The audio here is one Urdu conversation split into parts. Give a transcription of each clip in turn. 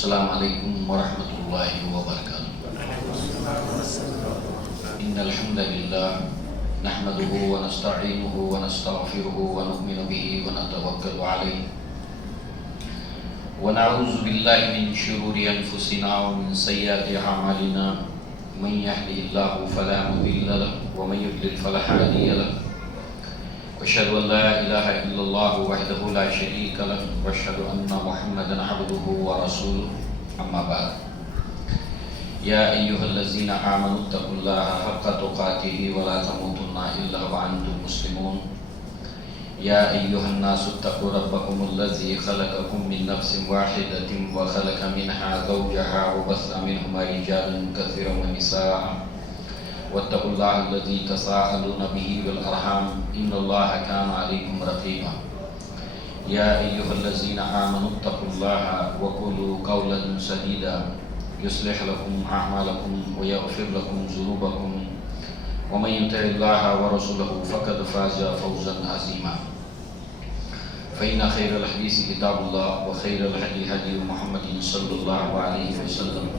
السلام علیکم ورحمۃ اللہ وبرکاتہ۔ ان الحمد للہ نحمده ونستعینه ونستغفره ونؤمن به ونتوکل علیہ ونعوذ باللہ من شرور انفسنا ومن سیئات اعمالنا من يهده الله فلا مضل له ومن يضلل فلا هادي له واشهد ان لا اله الا الله وحده لا شريك له واشهد ان محمدا عبده ورسوله اما بعد يا ايها الذين امنوا اتقوا الله حق تقاته ولا تموتن الا وانتم مسلمون يا ايها الناس اتقوا ربكم الذي خلقكم من نفس واحدة وخلق منها زوجها وبث منهما رجالا كثيرا ونساء واتقوا الله الذي تساءلون به والأرحام إن الله كان عليكم رقيبا يا أيها الذين آمنوا اتقوا الله وقولوا قولا سديدا يصلح لكم أعمالكم ويغفر لكم ذنوبكم ومن يطع الله ورسوله فقد فاز فوزا عظيما فإن خير الحديث كتاب الله وخير الهدي هدي محمد صلى الله عليه وسلم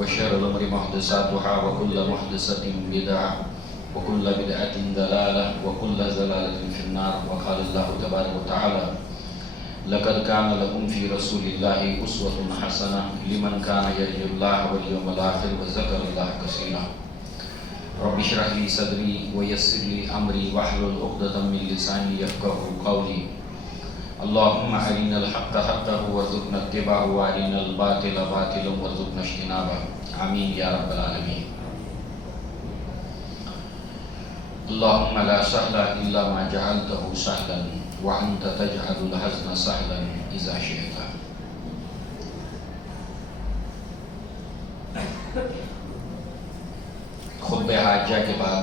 وشر الأمور محدثاتها وكل محدثة بدعة وكل بدعة ضلالة وكل ضلالة في النار وقال الله تبارك وتعالى لقد كان لكم في رسول الله أسوة حسنة لمن كان يرجو الله واليوم الآخر وذكر الله كثيرا رب اشرح لي صدري ويسر لي أمري واحلل عقدة من لساني يفقهوا قولي اللهم أرنا الحق حقا وارزقنا اتباعه وأرنا الباطل باطلا وارزقنا اجتنابه آمين يا رب العالمين اللهم لا سهل إلا ما جعلته سهلا وأنت تجعل الحزن سهلا إذا شئت۔ خطبہ حاجہ کے بعد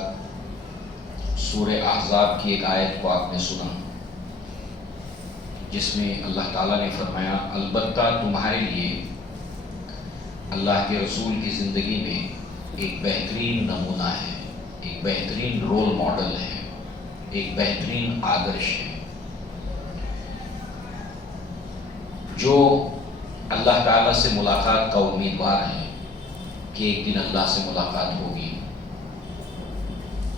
سورہ احزاب کی ایک آیت کو آپ نے سنا جس میں اللہ تعالیٰ نے فرمایا البتہ تمہارے لیے اللہ کے رسول کی زندگی میں ایک بہترین نمونہ ہے، ایک بہترین رول ماڈل ہے، ایک بہترین آدرش ہے۔ جو اللہ تعالیٰ سے ملاقات کا امیدوار ہے کہ ایک دن اللہ سے ملاقات ہوگی،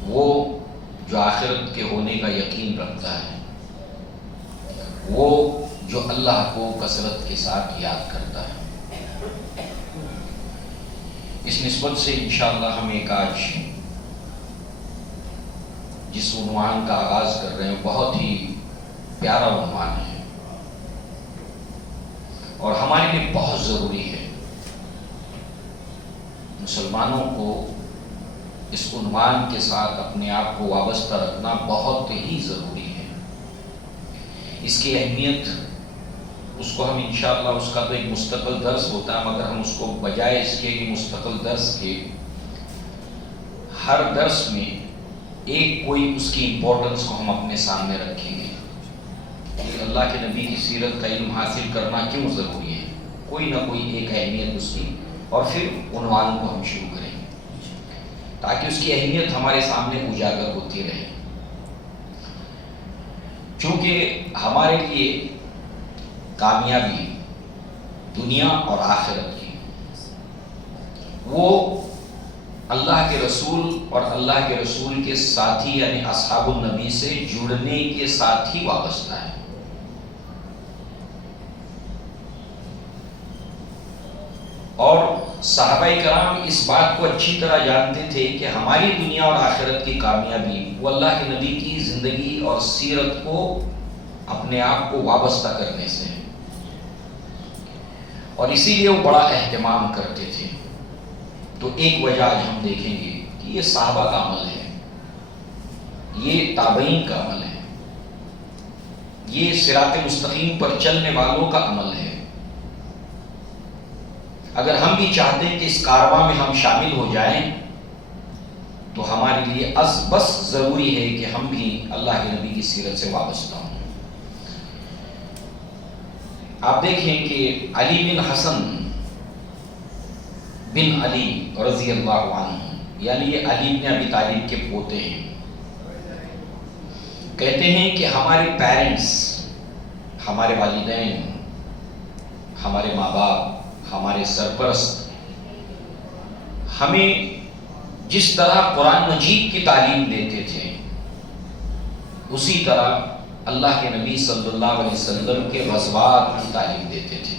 وہ جو آخرت کے ہونے کا یقین رکھتا ہے، وہ جو اللہ کو کثرت کے ساتھ یاد کرتا ہے، اس نسبت سے انشاءاللہ ہم ایک آج جس عنوان کا آغاز کر رہے ہیں بہت ہی پیارا عنوان ہے اور ہمارے لیے بہت ضروری ہے۔ مسلمانوں کو اس عنوان کے ساتھ اپنے آپ کو وابستہ رکھنا بہت ہی ضروری ہے۔ اس کی اہمیت اس کو ہم انشاءاللہ اس کا تو ایک مستقل درس ہوتا ہے، مگر ہم اس کو بجائے اس کے کہ مستقل درس کے ہر درس میں ایک کوئی اس کی امپورٹنس کو ہم اپنے سامنے رکھیں گے کہ اللہ کے نبی کی سیرت کا علم حاصل کرنا کیوں ضروری ہے، کوئی نہ کوئی ایک اہمیت اس کی، اور پھر عنوان کو ہم شروع کریں گے تاکہ اس کی اہمیت ہمارے سامنے اجاگر ہوتی رہے۔ چونکہ ہمارے لیے کامیابی دنیا اور آخرت کی وہ اللہ کے رسول اور اللہ کے رسول کے ساتھی یعنی اصحاب النبی سے جڑنے کے ساتھ ہی وابستہ ہے۔ اور صحابہ کرام اس بات کو اچھی طرح جانتے تھے کہ ہماری دنیا اور آخرت کی کامیابی وہ اللہ کے نبی کی زندگی اور سیرت کو اپنے آپ کو وابستہ کرنے سے ہے، اور اسی لیے وہ بڑا اہتمام کرتے تھے۔ تو ایک وجہ آج ہم دیکھیں گے کہ یہ صحابہ کا عمل ہے، یہ تابعین کا عمل ہے، یہ صراط مستقیم پر چلنے والوں کا عمل ہے۔ اگر ہم بھی چاہتے ہیں کہ اس کارواں میں ہم شامل ہو جائیں تو ہمارے لیے بس ضروری ہے کہ ہم بھی اللہ کے نبی کی سیرت سے وابستہ ہوں۔ آپ دیکھیں کہ علی بن حسن بن علی رضی اللہ عنہ یعنی یہ علی بن ابی طالب کے پوتے ہیں، کہتے ہیں کہ ہمارے پیرنٹس، ہمارے والدین، ہمارے ماں باپ ہمارے سرپرست ہمیں جس طرح قرآن مجید کی تعلیم دیتے تھے اسی طرح اللہ کے نبی صلی اللہ علیہ وسلم کے غزوات کی تعلیم دیتے تھے.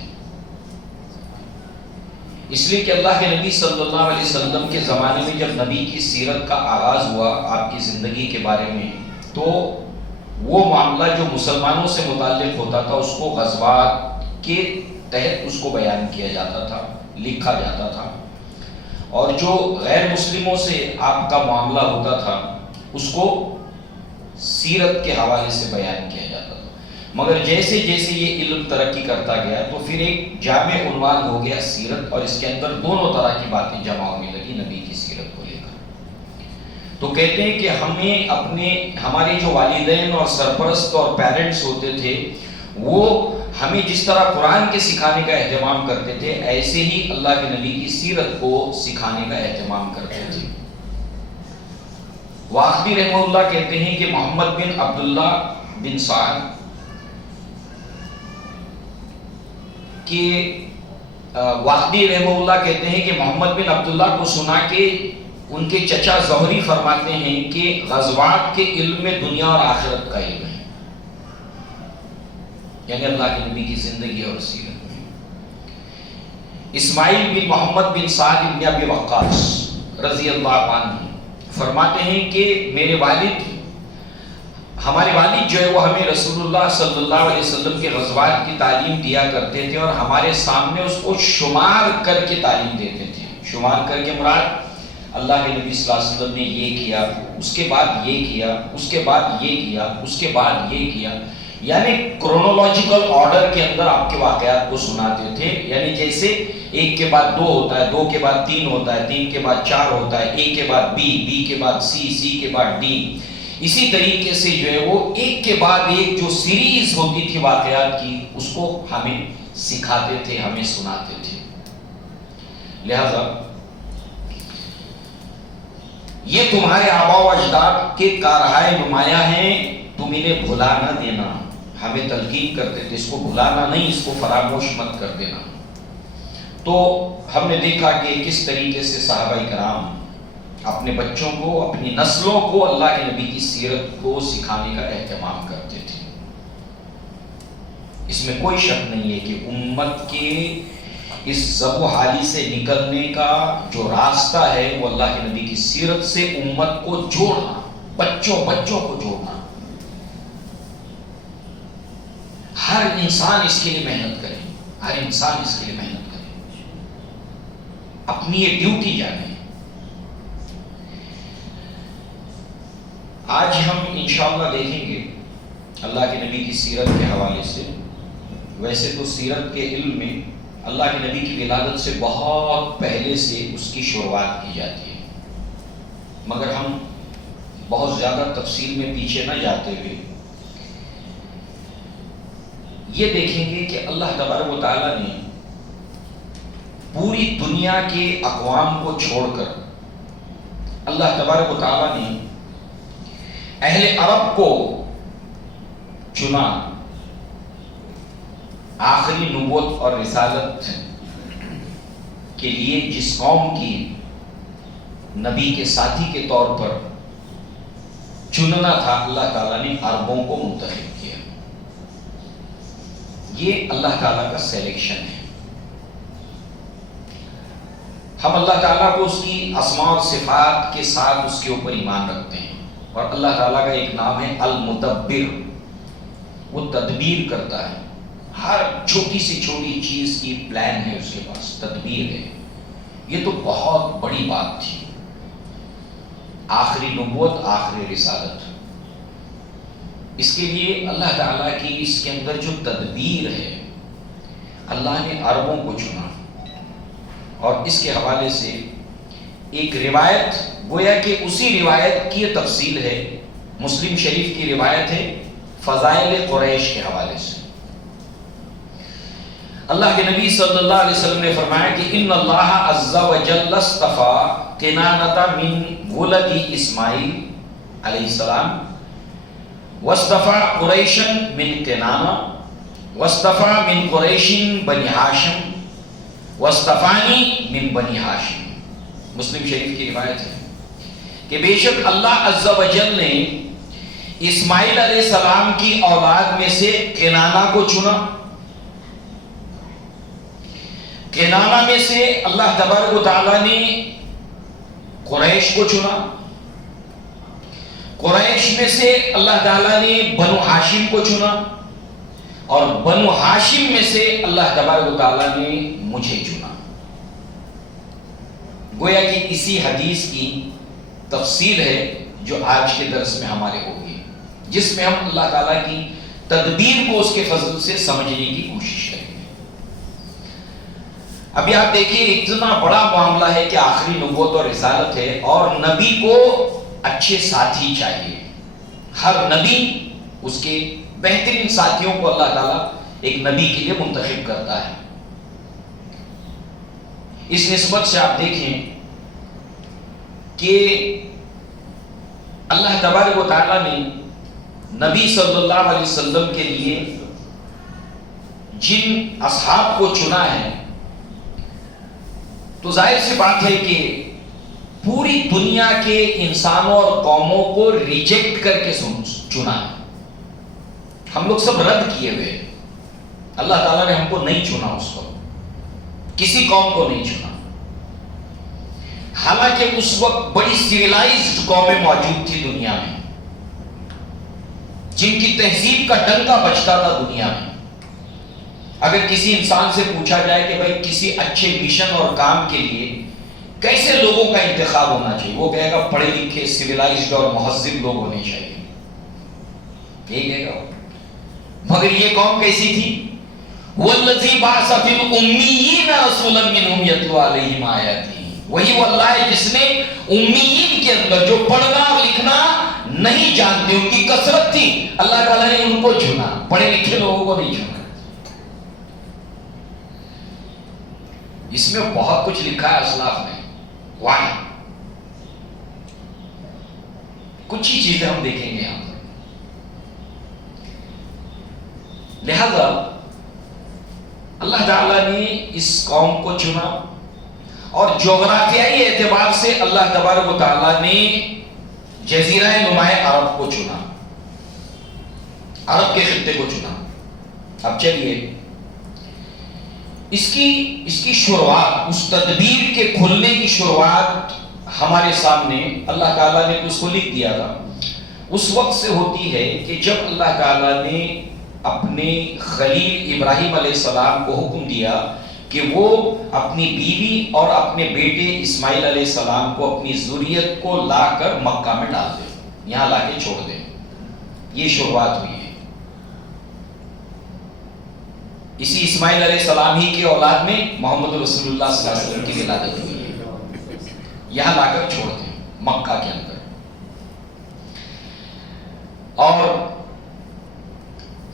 اس لیے کہ اللہ کے نبی صلی اللہ علیہ وسلم کے زمانے میں جب نبی کی سیرت کا آغاز ہوا آپ کی زندگی کے بارے میں، تو وہ معاملہ جو مسلمانوں سے متعلق ہوتا تھا اس کو غزوات کے تحت اس کو بیان کیا جاتا تھا، لکھا جاتا تھا، اور جو غیر مسلموں سے آپ کا معاملہ ہوتا تھا اس کو سیرت کے حوالے سے بیان کیا جاتا تھا. مگر جیسے جیسے یہ علم ترقی کرتا گیا تو پھر ایک جامع عنوان ہو گیا سیرت، اور اس کے اندر دونوں طرح کی باتیں جمع ہونے لگی نبی کی سیرت کو لے کر. تو کہتے ہیں کہ ہمیں ہمارے جو والدین اور سرپرست اور پیرنٹس ہوتے تھے وہ ہمیں جس طرح قرآن کے سکھانے کا اہتمام کرتے تھے ایسے ہی اللہ کے نبی کی سیرت کو سکھانے کا اہتمام کرتے تھے. واقدی رحمہ اللہ کہتے ہیں کہ محمد بن عبداللہ بن سعد کہ واقدی رحمہ اللہ کہتے ہیں کہ محمد بن عبداللہ کو سنا کہ ان کے چچا زہری فرماتے ہیں کہ غزوات کے علم میں دنیا اور آخرت کا علم ہے، یعنی اللہ کے نبی کی زندگی اور سیرت میں. اسماعیل بن محمد بن سعد بن ابی وقاص رضی اللہ عنہ فرماتے ہیں کہ ہمارے والد جو ہے وہ ہمیں رسول اللہ صلی اللہ علیہ وسلم کے غزوات کی تعلیم دیا کرتے تھے اور ہمارے سامنے اس کو شمار کر کے تعلیم دیتے تھے. شمار کر کے مراد اللہ کے نبی صلی اللہ علیہ وسلم نے یہ کیا، اس کے بعد یہ کیا، اس کے بعد یہ کیا، اس کے بعد یہ کیا، یعنی کرونولوجیکل آرڈر کے اندر آپ کے واقعات کو سناتے تھے. یعنی جیسے ایک کے بعد دو ہوتا ہے، دو کے بعد تین ہوتا ہے، تین کے بعد چار ہوتا ہے، ایک کے بعد بی، بی کے بعد سی، سی کے بعد ڈی، اسی طریقے سے جو ہے وہ ایک کے بعد ایک جو سیریز ہوتی تھی واقعات کی اس کو ہمیں سکھاتے تھے، ہمیں سناتے تھے. لہذا یہ تمہارے آباء و اجداد کے کارہائے نمایاں ہیں، تم انہیں بھلا نہ دینا. ہمیں تلقین کرتے تھے اس کو بھلانا نہیں، اس کو فراموش مت کر دینا. تو ہم نے دیکھا کہ کس طریقے سے صحابہ کرام اپنے بچوں کو، اپنی نسلوں کو اللہ کے نبی کی سیرت کو سکھانے کا اہتمام کرتے تھے. اس میں کوئی شک نہیں ہے کہ امت کے اس زب و حالی سے نکلنے کا جو راستہ ہے وہ اللہ کے نبی کی سیرت سے امت کو جوڑنا، بچوں کو جوڑنا. ہر انسان اس کے لیے محنت کرے، ہر انسان اس کے لیے محنت کرے، اپنی یہ ڈیوٹی جانے. آج ہم انشاءاللہ دیکھیں گے اللہ کے نبی کی سیرت کے حوالے سے. ویسے تو سیرت کے علم میں اللہ کے نبی کی ولادت سے بہت پہلے سے اس کی شروعات کی جاتی ہے، مگر ہم بہت زیادہ تفصیل میں پیچھے نہ جاتے ہوئے یہ دیکھیں گے کہ اللہ تبارک و تعالیٰ نے پوری دنیا کے اقوام کو چھوڑ کر اللہ تبارک و تعالیٰ نے اہل عرب کو چنا آخری نبوت اور رسالت کے لیے. جس قوم کی نبی کے ساتھی کے طور پر چننا تھا اللہ تعالیٰ نے عربوں کو منتخب کیا. یہ اللہ تعالیٰ کا سلیکشن ہے. ہم اللہ تعالیٰ کو اس کی اسماء اور صفات کے ساتھ اس کے اوپر ایمان رکھتے ہیں، اور اللہ تعالیٰ کا ایک نام ہے المدبر. وہ تدبیر کرتا ہے، ہر چھوٹی سے چھوٹی چیز کی پلان ہے اس کے پاس، تدبیر ہے. یہ تو بہت بڑی بات تھی، آخری نبوت، آخری رسالت. اس کے لیے اللہ تعالیٰ کی اس کے اندر جو تدبیر ہے، اللہ نے عربوں کو چنا. اور اس کے حوالے سے ایک روایت گویا کہ اسی روایت کی یہ تفصیل ہے. مسلم شریف کی روایت ہے فضائل قریش کے حوالے سے. اللہ کے نبی صلی اللہ علیہ وسلم نے فرمایا کہ ان اللہ عز و جل اصطفیٰ کنانۃ من ولد اسماعیل علیہ السلام واصطفیٰ قریشا من کنانہ واصطفیٰ من قریش بنی ہاشم وَاصْطَفَانِي مِن بَنِي ہاشم. مسلم شریف کی روایت ہے کہ بے شک اللہ عز و جل نے اسماعیل علیہ السلام کی اولاد میں سے کنانہ کو چنا. کنانہ میں سے اللہ تبارک و تعالیٰ نے قریش کو چنا. قریش میں سے اللہ تعالیٰ نے بنو ہاشم کو چنا. اور بنو ہاشم میں سے اللہ تبارک و تعالیٰ نے مجھے چنا. گویا کہ اسی حدیث کی تفصیل ہے جو آج کے درس میں ہمارے ہوگی، جس میں ہم اللہ تعالیٰ کی تدبیر کو اس کے فضل سے سمجھنے کی کوشش کریں گے. ابھی آپ دیکھیے اتنا بڑا معاملہ ہے کہ آخری نبوت اور رسالت ہے، اور نبی کو اچھے ساتھی چاہیے. ہر نبی اس کے بہترین ساتھیوں کو اللہ تعالیٰ ایک نبی کے لیے منتخب کرتا ہے. اس نسبت سے آپ دیکھیں کہ اللہ تبارک و تعالیٰ نے نبی صلی اللہ علیہ وسلم کے لیے جن اصحاب کو چنا ہے، تو ظاہر سی بات ہے کہ پوری دنیا کے انسانوں اور قوموں کو ریجیکٹ کر کے چنا ہے. ہم لوگ سب رد کیے ہوئے. اللہ تعالیٰ نے ہم کو نہیں چنا، اس کو کسی قوم کو نہیں چنا. حالانکہ اس وقت بڑی سیویلائزڈ قومیں موجود تھی دنیا میں، جن کی تہذیب کا ڈنکا بجتا تھا دنیا میں. اگر کسی انسان سے پوچھا جائے کہ بھائی کسی اچھے مشن اور کام کے لیے کیسے لوگوں کا انتخاب ہونا چاہیے، وہ کہے گا پڑھے لکھے سیویلائزڈ اور مہذب لوگ ہونے چاہیے، یہی کہے گا. مگر یہ قوم کیسی تھی؟ وَالَّذِي بَعَثَ فِي الْأُمِّيِّينَ رَسُولًا مِّنْهُمْ يَتْلُو عَلَيْهِمْ آيَاتِهِ. وہی وہ اللہ ہے جس نے امیین کے اندر جو پڑھنا اور لکھنا نہیں جانتے ان کی کثرت تھی، اللہ تعالیٰ نے ان کو چنا، پڑھے لکھے لوگوں کو نہیں چنا. اس میں بہت کچھ لکھا ہے اسلاف نے. واحد کچھ ہی چیزیں ہم دیکھیں گے یہاں پر. لہذا اللہ تعالیٰ نے اس قوم کو چنا، اور جغرافیائی اعتبار سے اللہ تبارک و تعالیٰ نے جزیرہ نمایاں عرب کو چنا، عرب کے خطے کو چنا. اب چلیے اس کی شروعات، اس تدبیر کے کھلنے کی شروعات ہمارے سامنے اللہ تعالیٰ نے اس کو لکھ دیا تھا. اس وقت سے ہوتی ہے کہ جب اللہ تعالیٰ نے اپنے خلیل ابراہیم علیہ السلام کو حکم دیا کہ وہ اپنی بیوی اور اپنے بیٹے اسماعیل علیہ السلام کو اپنی ذریت کو لا کر مکہ میں ڈال دیں، یہاں لا کے چھوڑ دیں. یہ شروعات ہوئی ہے. اسی اسماعیل علیہ السلام ہی کی اولاد میں محمد رسول اللہ صلی اللہ علیہ وسلم کی ولادت ہوئی ہے. یہاں لا کر چھوڑ دیں مکہ کے اندر. اور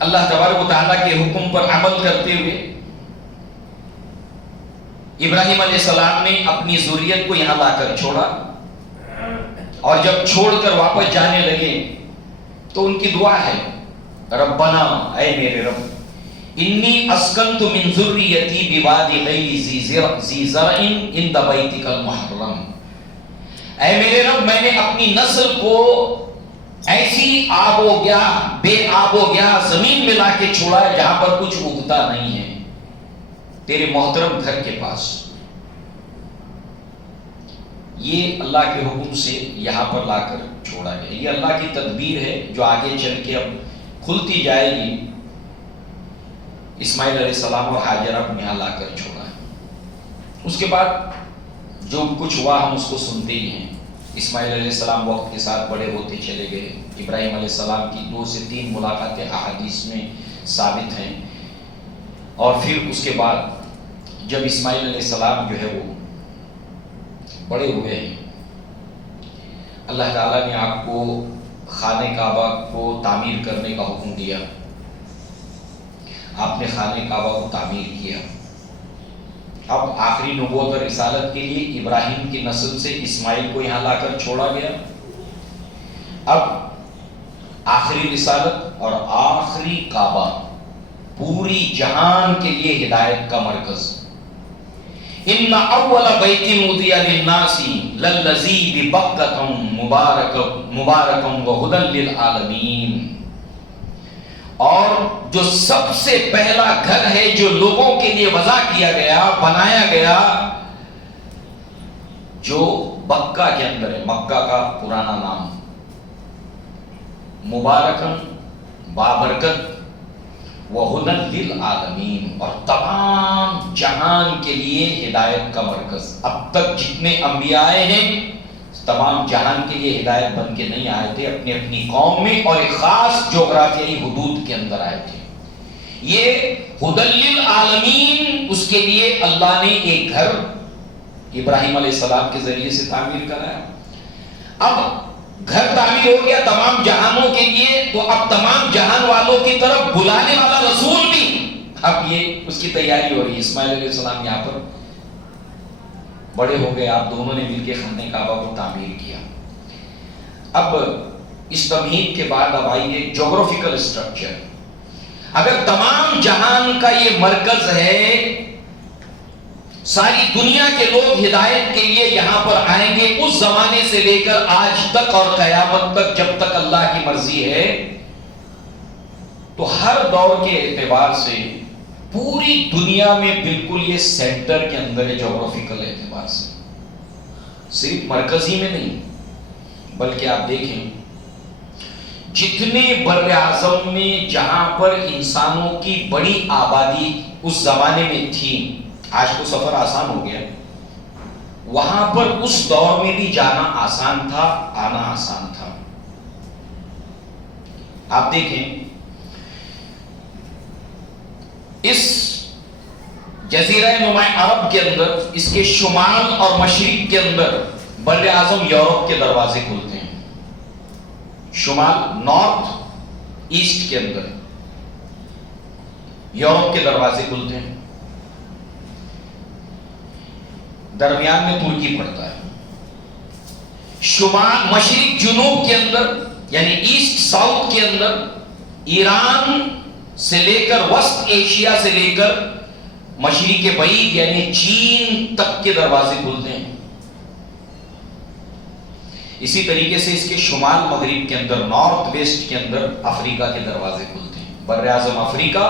اللہ تبارک و تعالیٰ کے حکم پر عمل کرتے ہوئے ابراہیم علیہ السلام نے اپنی ذریت کو یہاں لا کر چھوڑا. اور جب چھوڑ کر واپس جانے لگے تو ان کی دعا ہے، ربنا، اے میرے رب، انی اسکنت من ذریتی بواد غیر ذی زرع عند بیتک المحرم. اے میرے رب، میں نے اپنی نسل کو ایسی آب و گیا، بے آب و گیا زمین میں لا کے چھوڑا ہے جہاں پر کچھ اگتا نہیں ہے، تیرے محترم گھر کے پاس. یہ اللہ کے حکم سے یہاں پر لا کر چھوڑا گیا. یہ اللہ کی تدبیر ہے جو آگے چل کے اب کھلتی جائے گی. اسماعیل علیہ السلام اور ہاجرہ کو یہاں لا کر چھوڑا ہے. اس کے بعد جو کچھ ہوا ہم اس کو سنتے ہی ہیں. اسماعیل علیہ السلام وقت کے ساتھ بڑے ہوتے چلے گئے. ابراہیم علیہ السلام کی 2 سے 3 ملاقاتیں احادیث میں ثابت ہیں. اور پھر اس کے بعد جب اسماعیل علیہ السلام جو ہے وہ بڑے ہوئے ہیں، اللہ تعالیٰ نے آپ کو خانہ کعبہ کو تعمیر کرنے کا حکم دیا. آپ نے خانہ کعبہ کو تعمیر کیا. اب آخری نبوت اور رسالت کے لیے ابراہیم کی نسل سے اسماعیل کو یہاں لا کر چھوڑا گیا. اب آخری رسالت اور آخری کعبہ پوری جہان کے لیے ہدایت کا مرکز. ان اول بیت وضع للناس للذی ببکۃ مبارک وہدی للعالمین، اور جو سب سے پہلا گھر ہے جو لوگوں کے لیے وضع کیا گیا، بنایا گیا، جو بکہ کے اندر ہے، مکہ کا پرانا نام، مبارکن بابرکت، وہدی للعالمین، اور تمام جہان کے لیے ہدایت کا مرکز۔ اب تک جتنے انبیاء آئے ہیں تمام جہان کے لیے ہدایت بن کے نہیں آئے تھے، اپنی اپنی قوم میں اور ایک خاص جغرافیائی حدود کے اندر آئے تھے۔ یہ ہدی للعالمین، اس کے لیے اللہ نے ایک گھر ابراہیم علیہ السلام کے ذریعے سے تعمیر کرایا۔ اب گھر تعمیر ہو گیا تمام جہانوں کے لیے، تو اب تمام جہان والوں کی طرف بلانے والا رسول بھی، اب یہ اس کی تیاری ہو رہی ہے۔ اسماعیل علیہ السلام یہاں پر بڑے ہو گئے، آپ دونوں نے مل کے خانہ کعبہ کو تعمیر کیا۔ اب اس تمہید کے بعد اب آئیے جغرافیکل اسٹرکچر۔ اگر تمام جہان کا یہ مرکز ہے، ساری دنیا کے لوگ ہدایت کے لیے یہاں پر آئیں گے، اس زمانے سے لے کر آج تک اور قیامت تک جب تک اللہ کی مرضی ہے، تو ہر دور کے اعتبار سے پوری دنیا میں بالکل یہ سینٹر کے اندر ہے جغرافیکل اعتبار سے، صرف مرکزی میں نہیں، بلکہ آپ دیکھیں جتنے بر اعظم میں جہاں پر انسانوں کی بڑی آبادی اس زمانے میں تھی، آج تو سفر آسان ہو گیا، وہاں پر اس دور میں بھی جانا آسان تھا، آنا آسان تھا۔ آپ دیکھیں اس جزیرہ نما عرب کے اندر، اس کے شمال اور مشرق کے اندر بر اعظم یورپ کے دروازے کھلتے ہیں، شمال نارتھ ایسٹ کے اندر یورپ کے دروازے کھلتے ہیں، درمیان میں ترکی پڑتا ہے، شمال مشرق جنوب کے اندر یعنی ایسٹ ساؤتھ کے اندر ایران سے لے کر وسط ایشیا سے لے کر مشرق بعید یعنی چین تک کے دروازے کھلتے ہیں۔ اسی طریقے سے اس کے شمال مغرب کے اندر نارتھ ویسٹ کے اندر افریقہ کے دروازے کھلتے ہیں، بر اعظم افریقہ،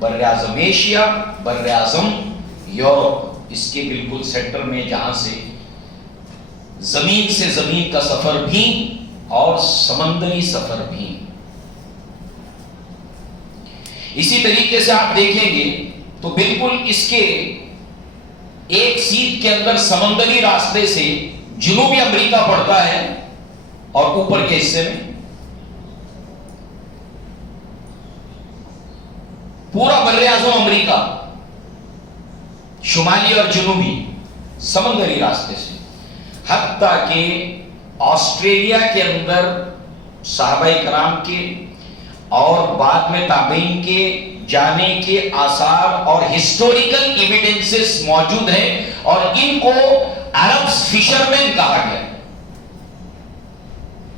بر اعظم ایشیا، بر اعظم یورپ، اس کے بالکل سینٹر میں، جہاں سے زمین سے زمین کا سفر بھی اور سمندری سفر بھی۔ اسی طریقے سے آپ دیکھیں گے تو بالکل اس کے ایک سیٹ کے اندر سمندری راستے سے جنوبی امریکہ پڑتا ہے، اور اوپر کے حصے میں پورا بر اعظم امریکہ، شمالی اور جنوبی سمندری راستے سے، حتیٰ کہ آسٹریلیا کے اندر صحابہ کرام کے اور بعد میں تابعین کے جانے کے آثار اور ہسٹوریکل ایویڈنسز موجود ہیں، اور ان کو عرب فشرمین کہا گیا،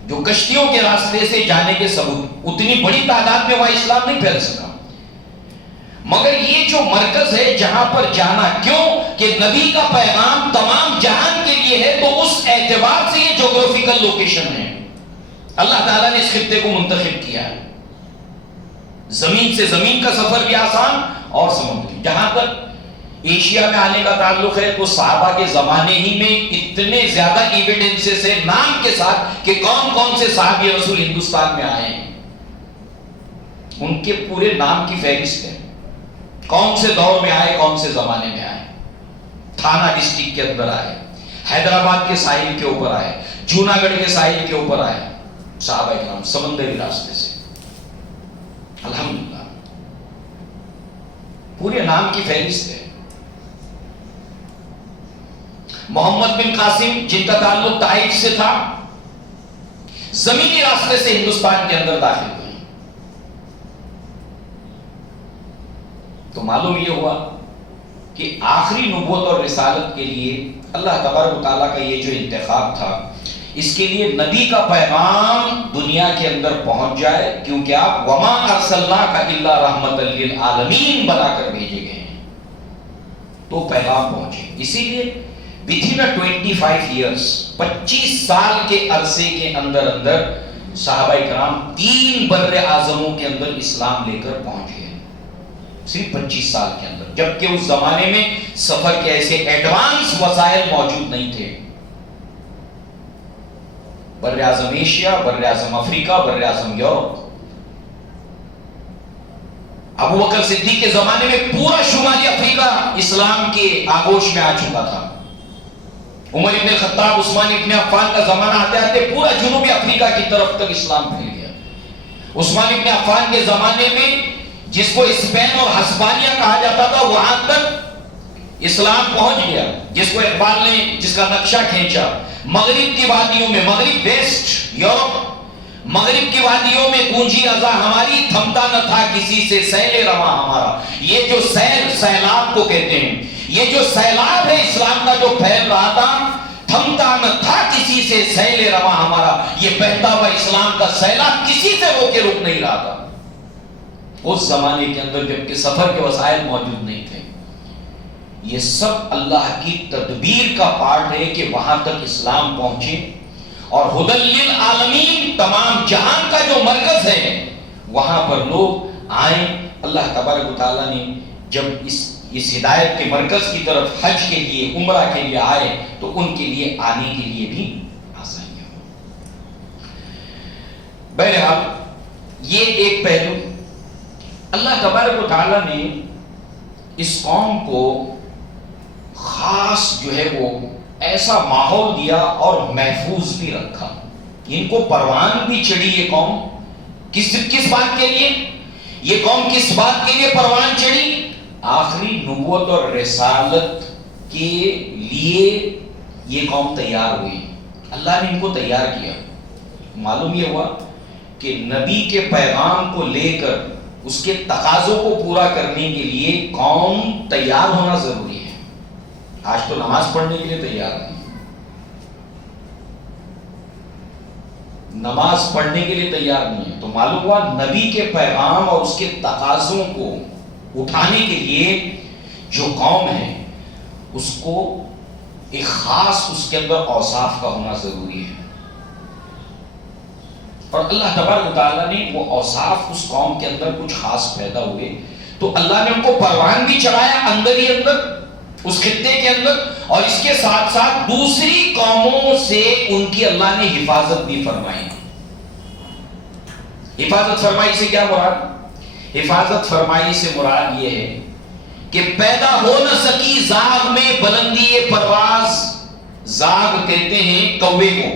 جو کشتیوں کے راستے سے جانے کے ثبوت۔ اتنی بڑی تعداد میں وہاں اسلام نہیں پھیل سکا، مگر یہ جو مرکز ہے جہاں پر جانا، کیوں کہ نبی کا پیغام تمام جہان کے لیے ہے، تو اس اعتبار سے یہ جغرافیکل لوکیشن ہے۔ اللہ تعالیٰ نے اس خطے کو منتخب کیا ہے، زمین سے زمین کا سفر بھی آسان اور سمندری۔ جہاں تک ایشیا میں آنے کا تعلق ہے تو صحابہ کے زمانے ہی میں اتنے زیادہ ایویڈنسز ہیں نام کے ساتھ کہ کون کون سے صحابی رسول ہندوستان میں آئے ہیں، ان کے پورے نام کی فہرست ہے، کون سے دور میں آئے، کون سے زمانے میں آئے، تھانہ ڈسٹرکٹ کے اندر آئے، حیدرآباد کے ساحل کے اوپر آئے، جوناگڑھ کے ساحل کے اوپر آئے، صحابہ کرام سمندری راستے سے، الحمدللہ پورے نام کی فہرست ہے۔ محمد بن قاسم جن کا تعلق طائف سے تھا، زمینی راستے سے ہندوستان کے اندر داخل ہوئے، تو معلوم یہ ہوا کہ آخری نبوت اور رسالت کے لیے اللہ تبارک و تعالیٰ کا یہ جو انتخاب تھا، اس کے لیے نبی کا پیغام دنیا کے اندر پہنچ جائے، کیونکہ آپ وما ارسلناک الا رحمۃ للعالمین بنا کر بھیجے گئے ہیں۔ تو پیغام پہنچے. اسی لیے within a 25 years 25 سال کے عرصے کے اندر صحابہ کرام 3 بر اعظموں کے اندر اسلام لے کر پہنچ گئے، صرف 25 سال کے اندر، جبکہ اس زمانے میں سفر کے ایسے ایڈوانس وسائل موجود نہیں تھے. بر اعظم ایشیا، بر اعظم افریقہ، بر اعظم یورپ. ابو بکر صدیق کے زمانے میں پورا شمالی افریقہ اسلام کے آغوش میں آ چکا تھا. عمر ابن الخطاب، عثمان ابن عفان کا زمانہ آتے آتے پورا جنوبی افریقہ کی طرف تک اسلام پھیل گیا. عثمان ابن عفان کے زمانے میں جس کو اسپین اور ہسپانیہ کہا جاتا تھا وہاں تک اسلام پہنچ گیا، جس کو اقبال نے جس کا نقشہ کھینچا. مغرب کی وادیوں میں، مغرب ویسٹ یورپ، مغرب کی وادیوں میں گونجی اذا ہماری، تھمتا نہ تھا کسی سے سیل رواں ہمارا. یہ جو سیلاب کو کہتے ہیں، یہ جو سیلاب ہے اسلام کا جو پھیل رہا تھا، تھمتا نہ تھا کسی سے سیل رواں ہمارا. یہ بہتا ہوا اسلام کا سیلاب کسی سے رو کے رک نہیں رہا تھا اس زمانے کے اندر، جبکہ سفر کے وسائل موجود نہیں تھے. یہ سب اللہ کی تدبیر کا پارٹ ہے کہ وہاں تک اسلام پہنچے، اور ہدی للعالمین، تمام جہان کا جو مرکز ہے وہاں پر لوگ آئیں. اللہ تبارک و تعالیٰ نے جب اس ہدایت کے مرکز کی طرف حج کے لیے، عمرہ کے لیے آئے تو ان کے لیے آنے کے لیے بھی آسانیاں ہو. بہرحال یہ ایک پہلو. اللہ تبارک و تعالیٰ نے اس قوم کو خاص جو ہے وہ ایسا ماحول دیا اور محفوظ بھی رکھا. ان کو پروان بھی چڑھی. یہ قوم کس بات کے لیے، یہ قوم کس بات کے لیے پروان چڑھی؟ آخری نبوت اور رسالت کے لیے یہ قوم تیار ہوئی. اللہ نے ان کو تیار کیا. معلوم یہ ہوا کہ نبی کے پیغام کو لے کر اس کے تقاضوں کو پورا کرنے کے لیے قوم تیار ہونا ضروری ہے. آج تو نماز پڑھنے کے لیے تیار نہیں، نماز پڑھنے کے لیے تیار نہیں ہے. تو معلوم ہوا نبی کے پیغام اور اس کے تقاضوں کو اٹھانے کے لیے جو قوم ہے اس کو ایک خاص اس کے اندر اوصاف کا ہونا ضروری ہے. اور اللہ تبارک و تعالیٰ نے وہ اوصاف اس قوم کے اندر کچھ خاص پیدا ہوئے تو اللہ نے ان کو پروان بھی چڑھایا اندر ہی اندر اس خطے کے اندر، اور اس کے ساتھ ساتھ دوسری قوموں سے ان کی اللہ نے حفاظت بھی فرمائی. حفاظت فرمائی سے کیا مراد؟ حفاظت فرمائی سے مراد یہ ہے کہ پیدا ہو نہ سکی زاغ میں بلندی پرواز. زاغ کہتے ہیں کوے کو،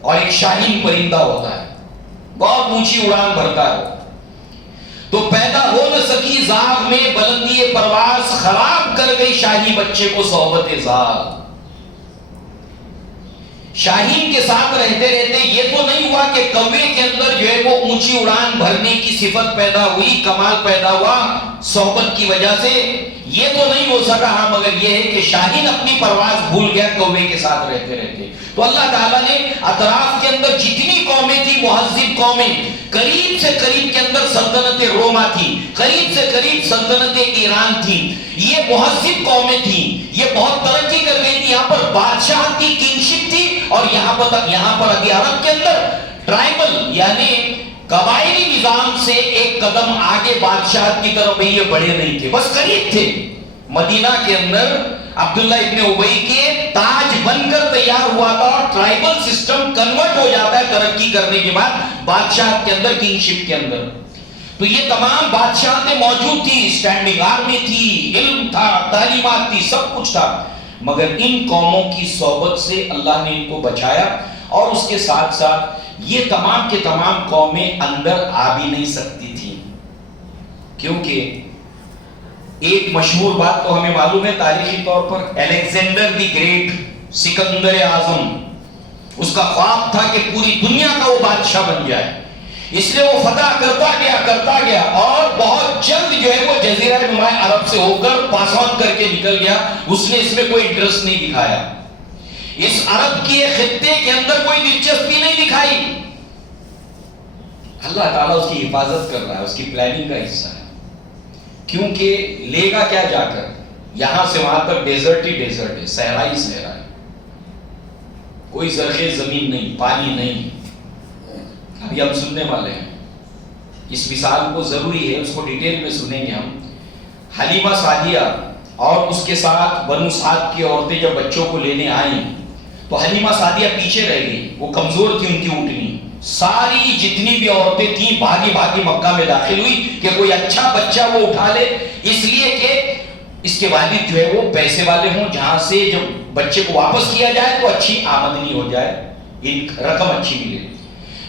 اور ایک شاہین پرندہ ہوتا ہے، بہت اونچی اڑان بھرتا ہے. تو پیدا ہو نہ سکی زاغ میں بلندی پرواز، خراب کر گئی شاہی بچے کو صحبت زاغ. شاہین کے ساتھ رہتے رہتے یہ تو نہیں ہوا کہ کوے کے اندر جو ہے وہ اونچی اڑان بھرنے کی صفت پیدا ہوئی، کمال پیدا ہوا صحبت کی وجہ سے، یہ تو نہیں ہو سکا. ہاں مگر یہ ہے کہ شاہین اپنی پرواز بھول گیا کوے کے ساتھ رہتے رہتے. تو اللہ تعالیٰ نے اطراف کے اندر جتنی قومیں تھی مہذب قومیں، قریب سے قریب کے اندر سلطنت روما تھی، قریب سے قریب سلطنت ایران تھی، یہ مہذب قومیں تھیں، یہ بہت ترقی کر گئی تھی. یہاں پر بادشاہ کی کنگشپ تھی، اور یہاں پر ابھی عرب کے اندر ٹرائبل یعنی قبائلی نظام سے ایک قدم آگے بادشاہت کی طرف یہ بڑے نہیں تھے، بس قریب تھے. مدینہ کے اندر عبداللہ ابن ابی کے تاج بن کر تیار ہوا تھا، اور ٹرائبل سسٹم کنورٹ ہو جاتا ہے ترقی کرنے کے بعد بادشاہت کے اندر، کنگشپ کے اندر. تو یہ تمام بادشاہتیں موجود تھی، اسٹینڈنگ آرمی تھی، علم تھا، تعلیمات تھی، سب کچھ تھا. مگر ان قوموں کی صحبت سے اللہ نے ان کو بچایا، اور اس کے ساتھ ساتھ یہ تمام کے تمام قومیں اندر آ بھی نہیں سکتی تھیں، کیونکہ ایک مشہور بات تو ہمیں معلوم ہے تاریخی طور پر، الیگزینڈر دی گریٹ، سکندر اعظم، اس کا خواب تھا کہ پوری دنیا کا وہ بادشاہ بن جائے. اس لیے وہ فتح کرتا گیا اور بہت جلد جو ہے وہ جزیرہ نما عرب سے ہو کر پاس آن کر کے نکل گیا. اس نے اس میں کوئی انٹرسٹ نہیں دکھایا، اس عرب کی خطے کے اندر کوئی دلچسپی نہیں دکھائی. اللہ تعالیٰ اس کی حفاظت کر رہا ہے، اس کی پلاننگ کا حصہ ہے. کیونکہ لے گا کیا جا کر؟ یہاں سے وہاں تک ڈیزرٹ ہی ڈیزرٹ ہے، صحرا ہی صحرا ہے، کوئی زرخیز زمین نہیں، پانی نہیں. ابھی ہم سننے والے ہیں اس مثال کو، ضروری ہے اس کو ڈیٹیل میں سنیں گے ہم. حلیمہ سعدیہ اور اس کے ساتھ بنو سعد کی عورتیں جب بچوں کو لینے آئیں تو حلیمہ سعدیہ پیچھے رہ گئی، وہ کمزور تھی ان کی اونٹنی. ساری جتنی بھی عورتیں تھیں بھاگی بھاگی مکہ میں داخل ہوئی کہ کوئی اچھا بچہ وہ اٹھا لے، اس لیے کہ اس کے والد جو ہے وہ پیسے والے ہوں، جہاں سے جب بچے کو واپس کیا جائے تو اچھی آمدنی ہو جائے، رقم اچھی ملے.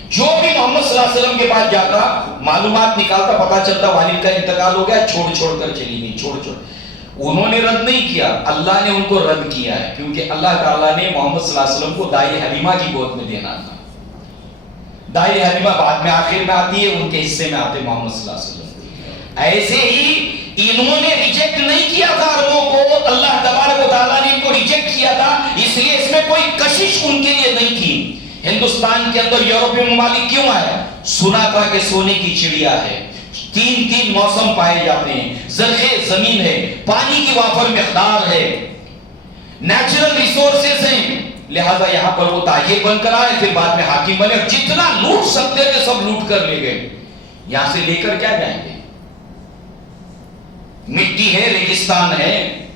جو بھی محمد صلی اللہ علیہ وسلم کے پاس جاتا، معلومات نکالتا، پتا چلتا والد کا انتقال ہو گیا، چھوڑ چھوڑ کر چلی گئی، چھوڑ چھوڑ. انہوں نے رد نہیں کیا، اللہ نے ان کو رد کیا ہے، کیونکہ اللہ تعالیٰ نے محمد صلی اللہ علیہ وسلم کو دائی حلیمہ کی گود میں دینا تھا. دائی حلیمہ بعد میں آخر میں آتی ہے، ان کے حصے میں آتے محمد صلی اللہ علیہ وسلم. ایسے ہی انہوں نے ریجیکٹ نہیں کیا تھا عربوں کو، اللہ تبارک و تعالیٰ نے ان کو ریجیکٹ کیا تھا، اس لیے اس میں کوئی کشش ان کے لیے نہیں تھی. ہندوستان کے اندر یورپی ممالک کیوں آئے؟ سنا تھا کہ سونے کی چڑیا ہے، تین موسم پائے جاتے ہیں، زرخیز زمین ہے، پانی کی وافر مقدار ہے، نیچرل ریسورسز ہیں، لہذا یہاں پر وہ تاجر بن کر آئے، پھر بعد میں حاکم بنے، جتنا لوٹ سکتے تھے سب لوٹ کر لے گئے. یہاں سے لے کر کیا جائیں گے؟ مٹی ہے، ریگستان ہے.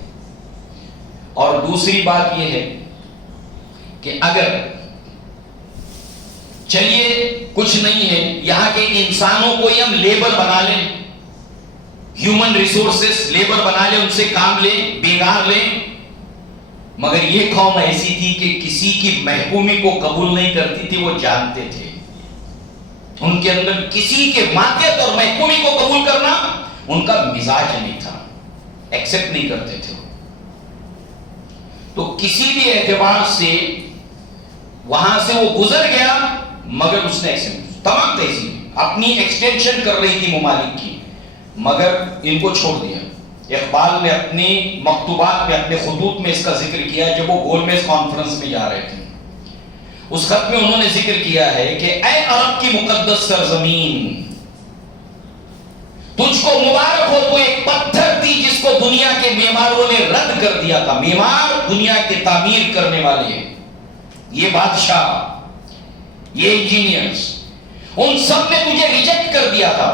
اور دوسری بات یہ ہے کہ اگر چلیے کچھ نہیں ہے، یہاں کے انسانوں کو ہم لیبر بنا لیں، ہیومن ریسورسز لیبر بنا لیں، ان سے کام لیں، بیگار لیں، مگر یہ قوم ایسی تھی کہ کسی کی محکومی کو قبول نہیں کرتی تھی. وہ جانتے تھے ان کے اندر کسی کے ماتحت اور محکومی کو قبول کرنا ان کا مزاج نہیں تھا، ایکسپٹ نہیں کرتے تھے. تو کسی بھی اعتبار سے وہاں سے وہ گزر گیا، مگر اس نے تمام تہذیب اپنی ایکسٹینشن کر رہی تھی ممالک کی، مگر ان کو چھوڑ دیا. اقبال نے اپنی مکتوبات میں، اپنے خطوط میں اس کا ذکر کیا. جب وہ گول میز کانفرنس میں جا رہے تھے، اس خط میں انہوں نے ذکر کیا ہے کہ اے عرب کی مقدس سرزمین، تجھ کو مبارک ہو، تو ایک پتھر تھی جس کو دنیا کے معماروں نے رد کر دیا تھا. معمار دنیا کی تعمیر کرنے والے، یہ بادشاہ، یہ انجینئرز، ان سب نے تجھے ریجیکٹ کر دیا تھا.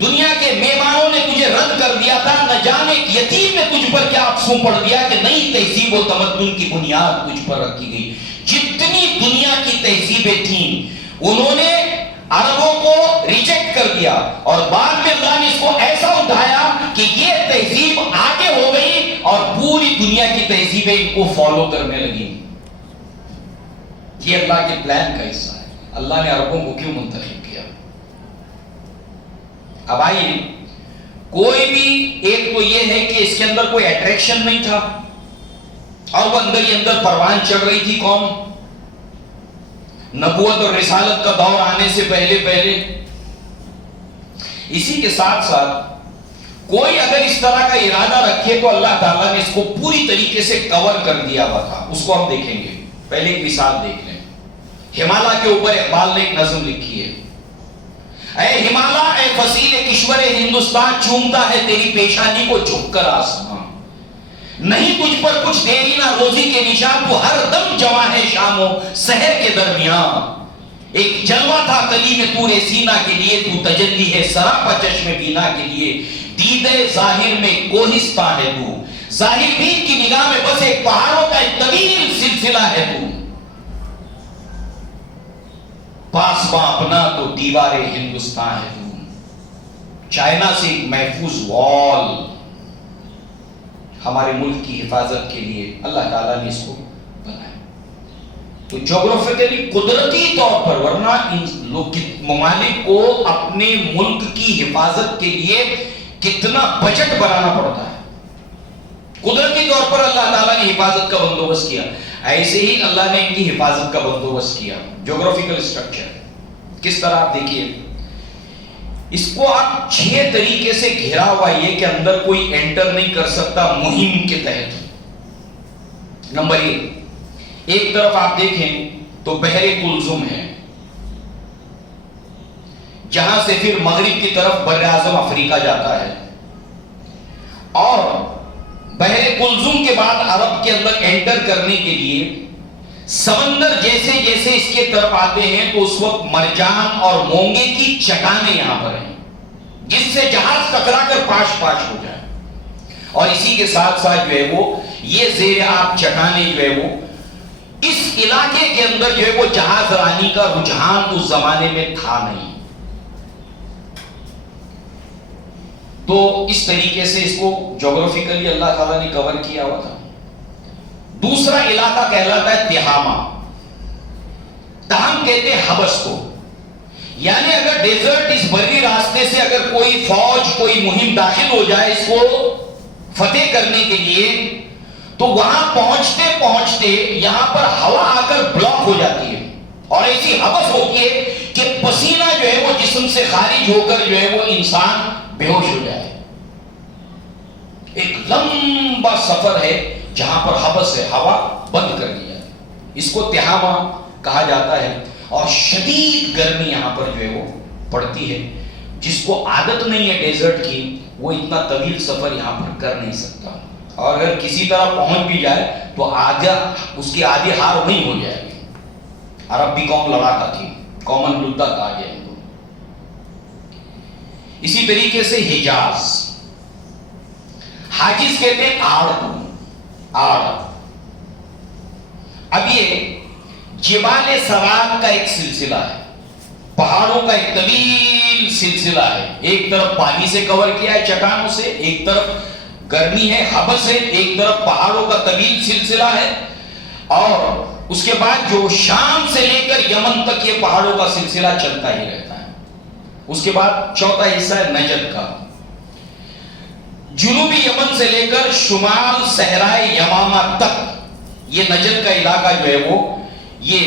دنیا کے معماروں نے تجھے رد کر دیا تھا. نہ جانے یتیم نے تجھ پر کیا افسوں پڑ دیا کہ نئی تہذیب و تمدن کی بنیاد تجھ پر رکھی گئی. جتنی دنیا کی تہذیبیں تھیں انہوں نے عربوں کو ریجیکٹ کر دیا، اور بعد میں اللہ نے اس کو ایسا اٹھایا کہ یہ تہذیب آگے ہو گئی اور پوری دنیا کی تہذیبیں ان کو فالو کرنے لگی. یہ اللہ کے پلان کا حصہ ہے. اللہ نے عربوں کو کیوں منتخب کیا؟ اب آئیے، کوئی بھی ایک تو یہ ہے کہ اس کے اندر کوئی اٹریکشن نہیں تھا، اور وہ اندر ہی اندر پروان چڑھ رہی تھی قوم. نبوت اور رسالت کا دور آنے سے پہلے اسی کے ساتھ ساتھ کوئی اگر اس طرح کا ارادہ رکھے تو اللہ تعالیٰ نے اس کو پوری طریقے سے کور کر دیا ہوا تھا. اس کو ہم دیکھیں گے. پہلے ایک مثال دیکھ لیں. ہمالا کے اوپر اقبال نے ایک نظم لکھی ہے. اے ہمالا، اے فصیل کشور ہندوستان، چومتا ہے تیری پیشانی کو جھک کر آسمان. نہیں تجھ پر کچھ دیری نہ روزی کے نشان، تو ہر دم جواں ہے شام و سحر کے درمیان. ایک جلوہ تھا کلی میں طور سینا کے لیے، تو تجلی ہے سراپا چشم بینا کے لیے. دیدے ظاہر میں کوہستاں ہے تو، ظاہر بین کی نگاہ میں بس ایک پہاڑوں کا ایک طویل سلسلہ ہے تو. پاسباں اپنا تو دیوار ہندوستان ہے تو. چائنا سے ایک محفوظ وال ہمارے ملک کی حفاظت کے لیے اللہ تعالیٰ نے اس کو بنایا. تو جغرافیکلی قدرتی طور پر، ورنہ ان لوگ ممالک کو اپنے ملک کی حفاظت کے لیے کتنا بجٹ بنانا پڑتا ہے. قدرتی طور پر اللہ تعالیٰ نے حفاظت کا بندوبست کیا. ایسے ہی اللہ نے ان کی حفاظت کا بندوبست کیا. جغرافیکل اسٹرکچر کس طرح آپ دیکھیے، اس کو آپ 6 طریقے سے گھیرا ہوا یہ کہ اندر کوئی انٹر نہیں کر سکتا مہم کے تحت. نمبر 1، ایک طرف آپ دیکھیں تو بحر کلزم ہے، جہاں سے پھر مغرب کی طرف بر اعظم افریقہ جاتا ہے، اور بحر کلزم کے بعد عرب کے اندر انٹر کرنے کے لیے سمندر جیسے جیسے اس کے طرف آتے ہیں تو اس وقت مرجان اور مونگے کی چٹانیں یہاں پر ہیں جس سے جہاز ٹکرا کر پاش پاش ہو جائے، اور اسی کے ساتھ ساتھ جو ہے وہ یہ زیر آب چٹانیں جو ہے وہ اس علاقے کے اندر جو ہے وہ جہاز رانی کا رجحان اس زمانے میں تھا نہیں، تو اس طریقے سے اس کو جغرافیکلی اللہ تعالیٰ نے کور کیا ہوا تھا۔ دوسرا علاقہ کہلاتا ہے تہامہ، تہم کہتے ہیں حبس کو، یعنی اگر ڈیزرٹ اس بری راستے سے اگر کوئی فوج کوئی مہم داخل ہو جائے اس کو فتح کرنے کے لیے، تو وہاں پہنچتے پہنچتے یہاں پر ہوا آ کر بلاک ہو جاتی ہے اور ایسی حبس ہوتی ہے کہ پسینہ جو ہے وہ جسم سے خارج ہو کر جو ہے وہ انسان بے ہوش ہو جائے۔ ایک لمبا سفر ہے جہاں پر حبس ہے، ہوا بند کر دیا ہے، اس کو تہامہ کہا جاتا ہے، اور شدید گرمی یہاں پر جو ہے وہ پڑتی ہے۔ جس کو عادت نہیں ہے ڈیزرٹ کی وہ اتنا طویل سفر یہاں پر کر نہیں سکتا، اور اگر کسی طرح پہنچ بھی جائے تو آگے اس کی آدھی ہار وہیں ہو جائے گی۔ عرب بھی قوم لڑاکا تھی، قومن لدہ کہا گیا ان کو۔ اسی طریقے سے حجاز، حاجز کہتے ہیں آڑ کو، آڑ۔ اب یہ جبال سواد کا ایک سلسلہ ہے، پہاڑوں کا ایک طویل سلسلہ ہے، ایک طرف پانی سے کور کیا ہے چٹانوں سے، ایک طرف گرمی ہے حبس ہے، ایک طرف پہاڑوں کا طویل سلسلہ ہے، اور اس کے بعد جو شام سے لے کر یمن تک یہ پہاڑوں کا سلسلہ چلتا ہی رہتا ہے۔ اس کے بعد چوتھا حصہ ہے نجد کا، جنوبی یمن سے لے کر شمال صحرائے یمامہ تک یہ نجد کا علاقہ جو ہے وہ یہ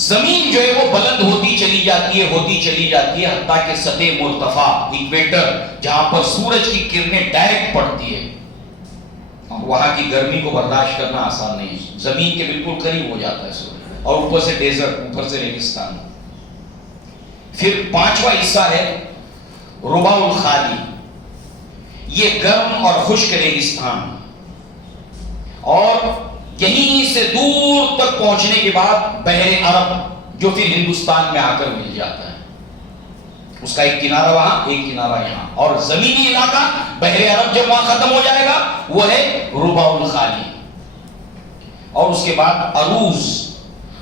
زمین جو ہے وہ بلند ہوتی چلی جاتی ہے حتیٰ کہ سطح مرتفع ایکویٹر جہاں پر سورج کی کرنیں ڈائریکٹ پڑتی ہے، اور وہاں کی گرمی کو برداشت کرنا آسان نہیں، زمین کے بالکل قریب ہو جاتا ہے سورج، اور اوپر سے ڈیزرٹ، اوپر سے ریگستان۔ پھر پانچواں حصہ ہے رباع الخالی، یہ گرم اور خشک ریگستان، اور یہیں سے دور تک پہنچنے کے بعد بحر عرب جو پھر ہندوستان میں آ کر مل جاتا ہے، اس کا ایک کنارہ وہاں ایک کنارہ یہاں، اور زمینی علاقہ بحر عرب جب وہاں ختم ہو جائے گا وہ ہے رباع الخالی۔ اور اس کے بعد عروض،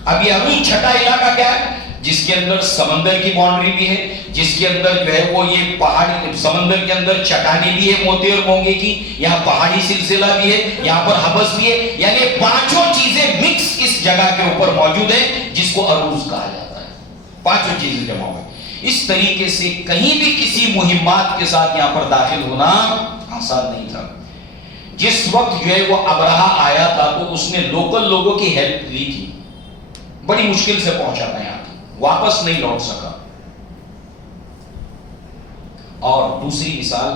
اب یہ عروض چھٹا علاقہ کیا ہے جس کے اندر سمندر کی باؤنڈری بھی ہے، جس کے اندر جو ہے وہ یہ پہاڑی سمندر کے اندر چٹانیں بھی ہے موتی اور مونگے کی، یہاں پہاڑی سلسلہ بھی ہے، یہاں پر حبس بھی ہے، یعنی پانچوں چیزیں مکس اس جگہ کے اوپر موجود ہیں جس کو عروض کہا جاتا ہے، پانچوں چیزیں جمع ہوئے۔ اس طریقے سے کہیں بھی کسی مہمات کے ساتھ یہاں پر داخل ہونا آسان نہیں تھا۔ جس وقت جو ہے وہ ابرہہ آیا تھا تو اس نے لوکل لوگوں کی ہیلپ لی تھی، بڑی مشکل سے پہنچا تھا یہاں، واپس نہیں لوٹ سکا۔ اور دوسری مثال،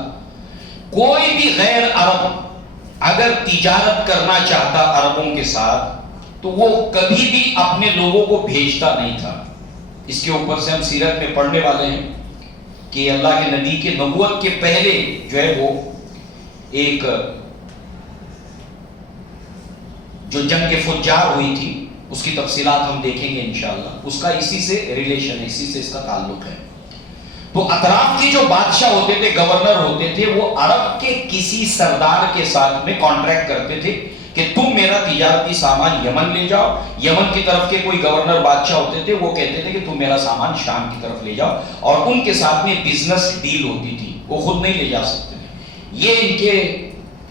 کوئی بھی غیر عرب اگر تجارت کرنا چاہتا عربوں کے ساتھ تو وہ کبھی بھی اپنے لوگوں کو بھیجتا نہیں تھا۔ اس کے اوپر سے ہم سیرت میں پڑھنے والے ہیں کہ اللہ کے نبی کے نبوت کے پہلے جو ہے وہ ایک جو جنگ فجار ہوئی تھی اس کی تفصیلات ہم دیکھیں گے انشاءاللہ، اس کا اسی سے ریلیشن ہے، اسی سے اس کا تعلق ہے۔ تو اطراف کی جو بادشاہ ہوتے تھے، گورنر ہوتے تھے، وہ عرب کے کسی سردار کے ساتھ میں کانٹریکٹ کرتے تھے کہ تم میرا تجارتی سامان یمن لے جاؤ۔ یمن کی طرف کے کوئی گورنر بادشاہ ہوتے تھے، وہ کہتے تھے کہ تم میرا سامان شام کی طرف لے جاؤ، اور ان کے ساتھ میں بزنس ڈیل ہوتی تھی، وہ خود نہیں لے جا سکتے تھے، یہ ان کے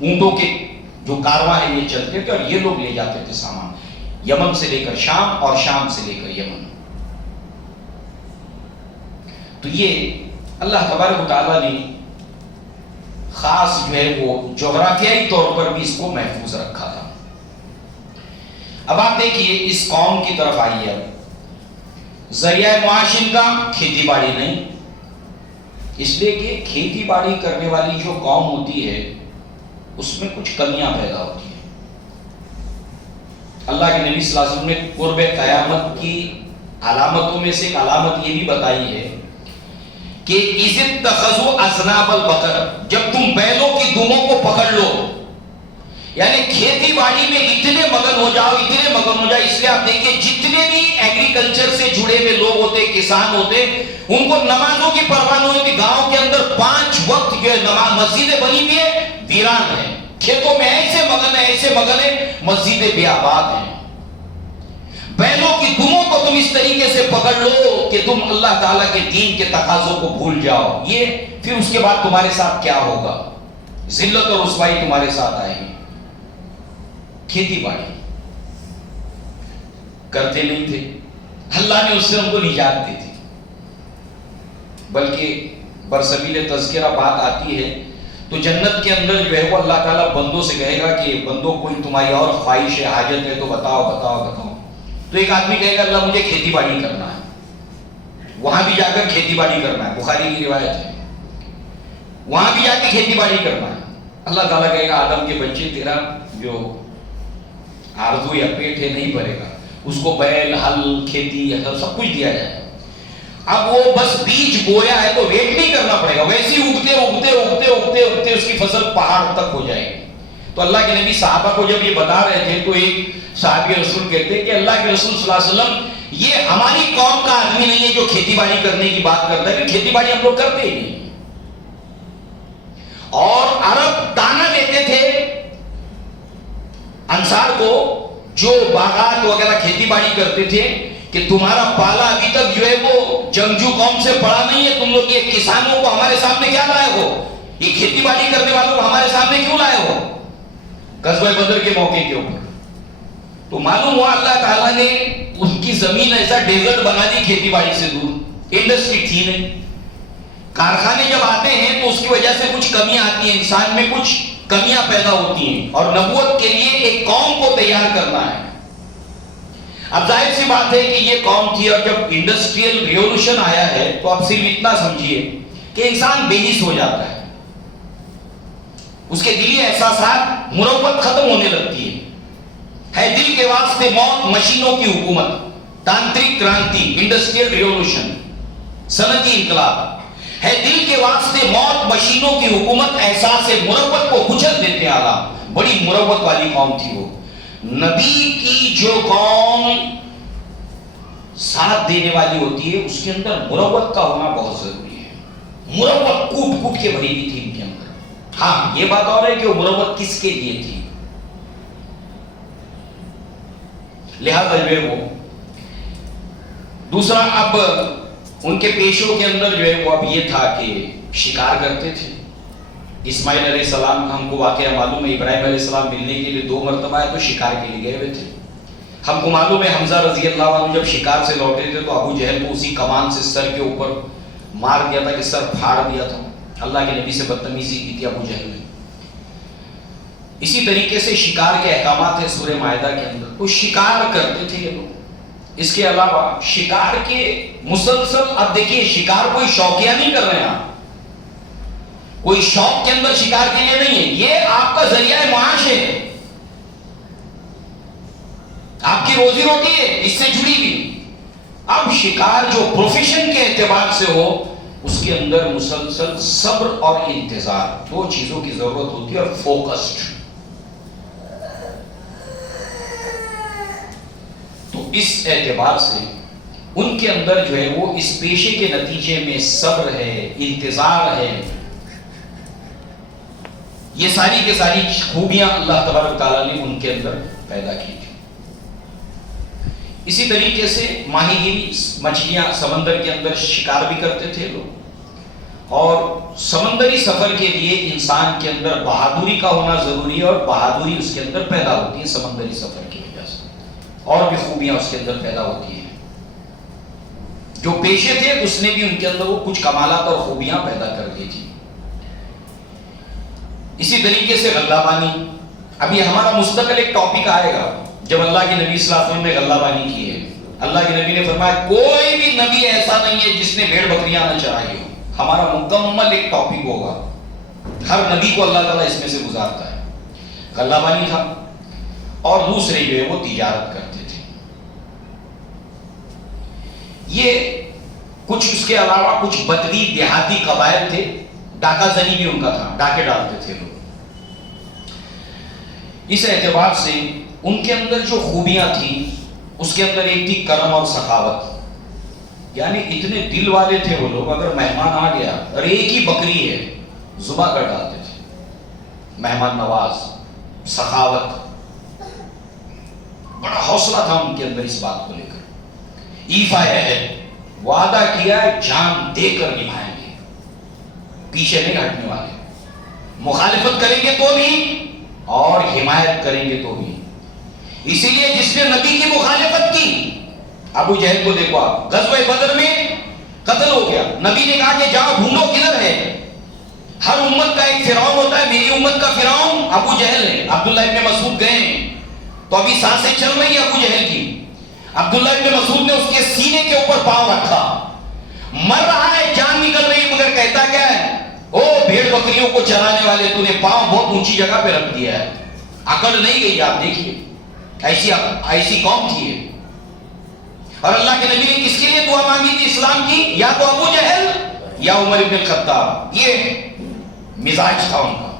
اونٹوں کے جو کارواں ہیں یہ چلتے تھے، اور یہ لوگ لے جاتے تھے سامان یمن سے لے کر شام اور شام سے لے کر یمن۔ تو یہ اللہ تبارک و تعالیٰ نے خاص جو ہے وہ جغرافیائی طور پر بھی اس کو محفوظ رکھا تھا۔ اب آپ دیکھیے اس قوم کی طرف آئیے، اب ذریعہ معاش ان کا کھیتی باڑی نہیں، اس لیے کہ کھیتی باڑی کرنے والی جو قوم ہوتی ہے اس میں کچھ کمیاں پیدا ہوتی ہیں۔ اللہ کے نبی صلی اللہ علیہ وسلم نے قرب قیامت کی علامتوں میں سے ایک علامت یہ بھی بتائی ہے کہ اذ اتخذوا اذناب البقر، جب تم بیلوں کی دموں کو پکڑ لو، یعنی کھیتی باڑی میں اتنے مگن ہو جاؤ، اتنے مگن ہو جاؤ. اس لیے آپ دیکھیں جتنے بھی ایگریکلچر سے جڑے ہوئے لوگ ہوتے، کسان ہوتے، ان کو نمازوں کی پرواہ نہیں ہوتی. گاؤں کے اندر 5 وقت جو ہے نماز، مسجدیں بنی ہوئی ہیں ویران ہیں، کھیتوں میں ایسے مگن ہیں، ایسے مگن ہیں، مسجدیں بے آباد ہیں. بیلوں کی دموں کو تم اس طریقے سے پکڑ لو کہ تم اللہ تعالیٰ کے دین کے تقاضوں کو بھول جاؤ. یہ پھر اس کے بعد تمہارے ساتھ کیا ہوگا؟ ذلت اور رسوائی تمہارے ساتھ آئے گی. کھیتی باڑی کرتے نہیں تھے، اللہ نے اس سے ان کو نجات دی تھی. بلکہ برسبیل تذکرہ بات آتی ہے تو جنت کے اندر جو ہے وہ اللہ تعالیٰ بندوں سے کہے گا کہ بندوں کوئی تمہاری اور خواہش ہے، حاجت ہے تو بتاؤ بتاؤ بتاؤ. تو ایک آدمی کہے گا اللہ مجھے کھیتی باڑی کرنا ہے، وہاں بھی جا کر کھیتی باڑی کرنا ہے، بخاری کی روایت ہے، وہاں بھی جا کے کھیتی باڑی کرنا ہے. اللہ تعالیٰ کہے گا آدم کے بچے تیرا جو آرزو یا پیٹ ہے نہیں بھرے گا، اس کو بیل، ہل، کھیتی سب کچھ دیا جائے. اب وہ بس بیج بویا ہے تو ویٹ نہیں کرنا پڑے گا، ویسے ہی اگتے اگتے اگتے اگتے اگتے اس کی فصل پہاڑ تک ہو جائے گی. تو اللہ کے نبی صحابہ کو جب یہ بتا رہے تھے تو ایک صحابی رسول کہتے کہ اللہ کے رسول صلی اللہ علیہ وسلم یہ ہماری قوم کا آدمی نہیں ہے جو کھیتی باڑی کرنے کی بات کرتا ہے، کہ کھیتی باڑی ہم لوگ کرتے ہی نہیں. اور عرب تانا دیتے تھے انصار کو جو باغات وغیرہ کھیتی باڑی کرتے تھے کہ تمہارا پالا ابھی تک جو ہے وہ جنگجو قوم سے پڑا نہیں ہے، تم لوگ یہ کسانوں کو ہمارے سامنے کیا لائے ہو، یہ کھیتی باڑی کرنے والوں کو ہمارے سامنے کیوں لائے ہو غزوہ بدر کے موقع کے اوپر. تو معلوم ہوا اللہ تعالیٰ نے ان کی زمین ایسا ڈیزرٹ بنا دی کھیتی باڑی سے دور، انڈسٹری تھی نہیں. کارخانے جب آتے ہیں تو اس کی وجہ سے کچھ کمیاں آتی ہیں، انسان میں کچھ کمیاں پیدا ہوتی ہیں، اور نبوت کے لیے ایک قوم کو تیار کرنا ہے. اب ظاہر سی بات ہے کہ یہ قوم تھی، اور جب انڈسٹریل ریولوشن آیا ہے تو آپ صرف اتنا سمجھیے کہ انسان بے حس ہو جاتا ہے، اس کے دلی احساسات مروت ختم ہونے لگتی ہے دل کے واسطے موت، مشینوں کی حکومت، تانترک کرانتی، انڈسٹریل ریولوشن، صنعتی انقلاب ہے دل کے واسطے موت، مشینوں کی حکومت. احساس مروت کو کچل دیتے ہیں. بڑی مروت والی قوم تھی وہ. نبی کی جو قوم ساتھ دینے والی ہوتی ہے اس کے اندر مروت کا ہونا بہت ضروری ہے. مروت کوٹ کوٹ کے بھری ہوئی تھی ان کے اندر. ہاں یہ بات اور ہے کہ وہ مروت کس کے لیے تھی، لہذا جو ہے وہ دوسرا اب ان کے پیشوں کے اندر جو ہے وہ اب یہ تھا کہ شکار کرتے تھے. اسماعیل علیہ السلام کا ہم کو واقعہ معلوم ہے، ابراہیم علیہ السلام ملنے کے لیے 2 مرتبہ آئے تو شکار کے لیے گئے ہوئے تھے. ہم کو معلوم ہے حمزہ رضی اللہ عنہ جب شکار سے لوٹے تھے تو ابو جہل کو اسی کمان سے سر کے اوپر مار دیا تھا کہ سر پھاڑ دیا تھا. اللہ کے نبی سے بدتمیزی کی تھی ابو جہل نے. اسی طریقے سے شکار کے احکامات ہیں سورہ مائدہ کے اندر، وہ شکار کرتے تھے یہ لوگ. اس کے علاوہ شکار کے مسلسل، اب دیکھیے شکار کوئی شوقیہ نہیں کر رہے ہیں آپ، کوئی شوق کے اندر شکار کے لیے نہیں ہے، یہ آپ کا ذریعہ معاش ہے، آپ کی روزی روٹی ہے اس سے جڑی ہوئی. اب شکار جو پروفیشن کے اعتبار سے ہو اس کے اندر مسلسل صبر اور انتظار، 2 چیزوں کی ضرورت ہوتی ہے، اور فوکسڈ. تو اس اعتبار سے ان کے اندر جو ہے وہ اس پیشے کے نتیجے میں صبر ہے، انتظار ہے، یہ ساری کے ساری خوبیاں اللہ تبارک تعالیٰ نے ان کے اندر پیدا کی تھی. اسی طریقے سے ماہی گیری، مچھلیاں سمندر کے اندر شکار بھی کرتے تھے لوگ. اور سمندری سفر کے لیے انسان کے اندر بہادری کا ہونا ضروری ہے، اور بہادری اس کے اندر پیدا ہوتی ہے سمندری سفر کی وجہ سے، اور بھی خوبیاں اس کے اندر پیدا ہوتی ہیں. جو پیشے تھے اس نے بھی ان کے اندر وہ کچھ کمالات اور خوبیاں پیدا کر دی تھی. اسی طریقے سے غلہ بانی، اب یہ ہمارا مستقل ایک ٹاپک آئے گا جب اللہ کے نبی صلی اللہ علیہ وسلم نے غلہ بانی کی ہے. اللہ کے نبی نے فرمایا کوئی بھی نبی ایسا نہیں ہے جس نے بھیڑ بکریاں نہ چرائی ہو. ہمارا مکمل ایک ٹاپک ہوگا، ہر نبی کو اللہ تعالیٰ اس میں سے گزارتا ہے. غلہ بانی تھا، اور دوسرے جو ہے وہ تجارت کرتے تھے. یہ کچھ اس کے علاوہ کچھ بدوی دیہاتی قبائل تھے، ڈاکہ زنی بھی ان کا تھا، ڈاکے ڈالتے تھے لوگ. اس اعتبار سے ان کے اندر جو خوبیاں تھیں اس کے اندر ایک تھی کرم اور سخاوت. یعنی اتنے دل والے تھے وہ لوگ، اگر مہمان آ گیا اور ایک ہی بکری ہے ذبح کر ڈالتے تھے. مہمان نواز، سخاوت، بڑا حوصلہ تھا ان کے اندر اس بات کو لے کر. ایفا ہے، وعدہ کیا ہے جان دے کر نبھائیں گے، پیچھے نہیں ہٹنے والے. مخالفت کریں گے تو بھی اور حمایت کریں گے تو بھی. اسی لیے جس نے نبی کی مخالفت کی، ابو جہل کو دیکھو آپ، غزوہ بدر میں قتل ہو گیا. نبی نے کہا کہ جاؤ ڈھونڈو کدھر ہے. ہر امت کا ایک فرعون ہوتا ہے، میری امت کا فرعون ابو جہل ہے. عبداللہ ابن مسعود گئے تو ابھی سانسیں چل رہی ہیں ابو جہل کی. عبداللہ ابن مسعود نے اس کے سینے کے اوپر پاؤں رکھا، مر رہا ہے، جان نکل رہی ہے، مگر کہتا کیا ہے، او بھیڑ بکریوں کو چرانے والے، تو نے پاؤں بہت اونچی جگہ پہ رکھ دیا ہے. اکڑ نہیں گئی. آپ دیکھیے ایسی قوم تھی یہ. اور اللہ کے نبی نے کس کے لیے دعا مانگی تھی اسلام کی؟ یا تو ابو جہل یا عمر ابن الخطاب. یہ مزاج تھا ان کا.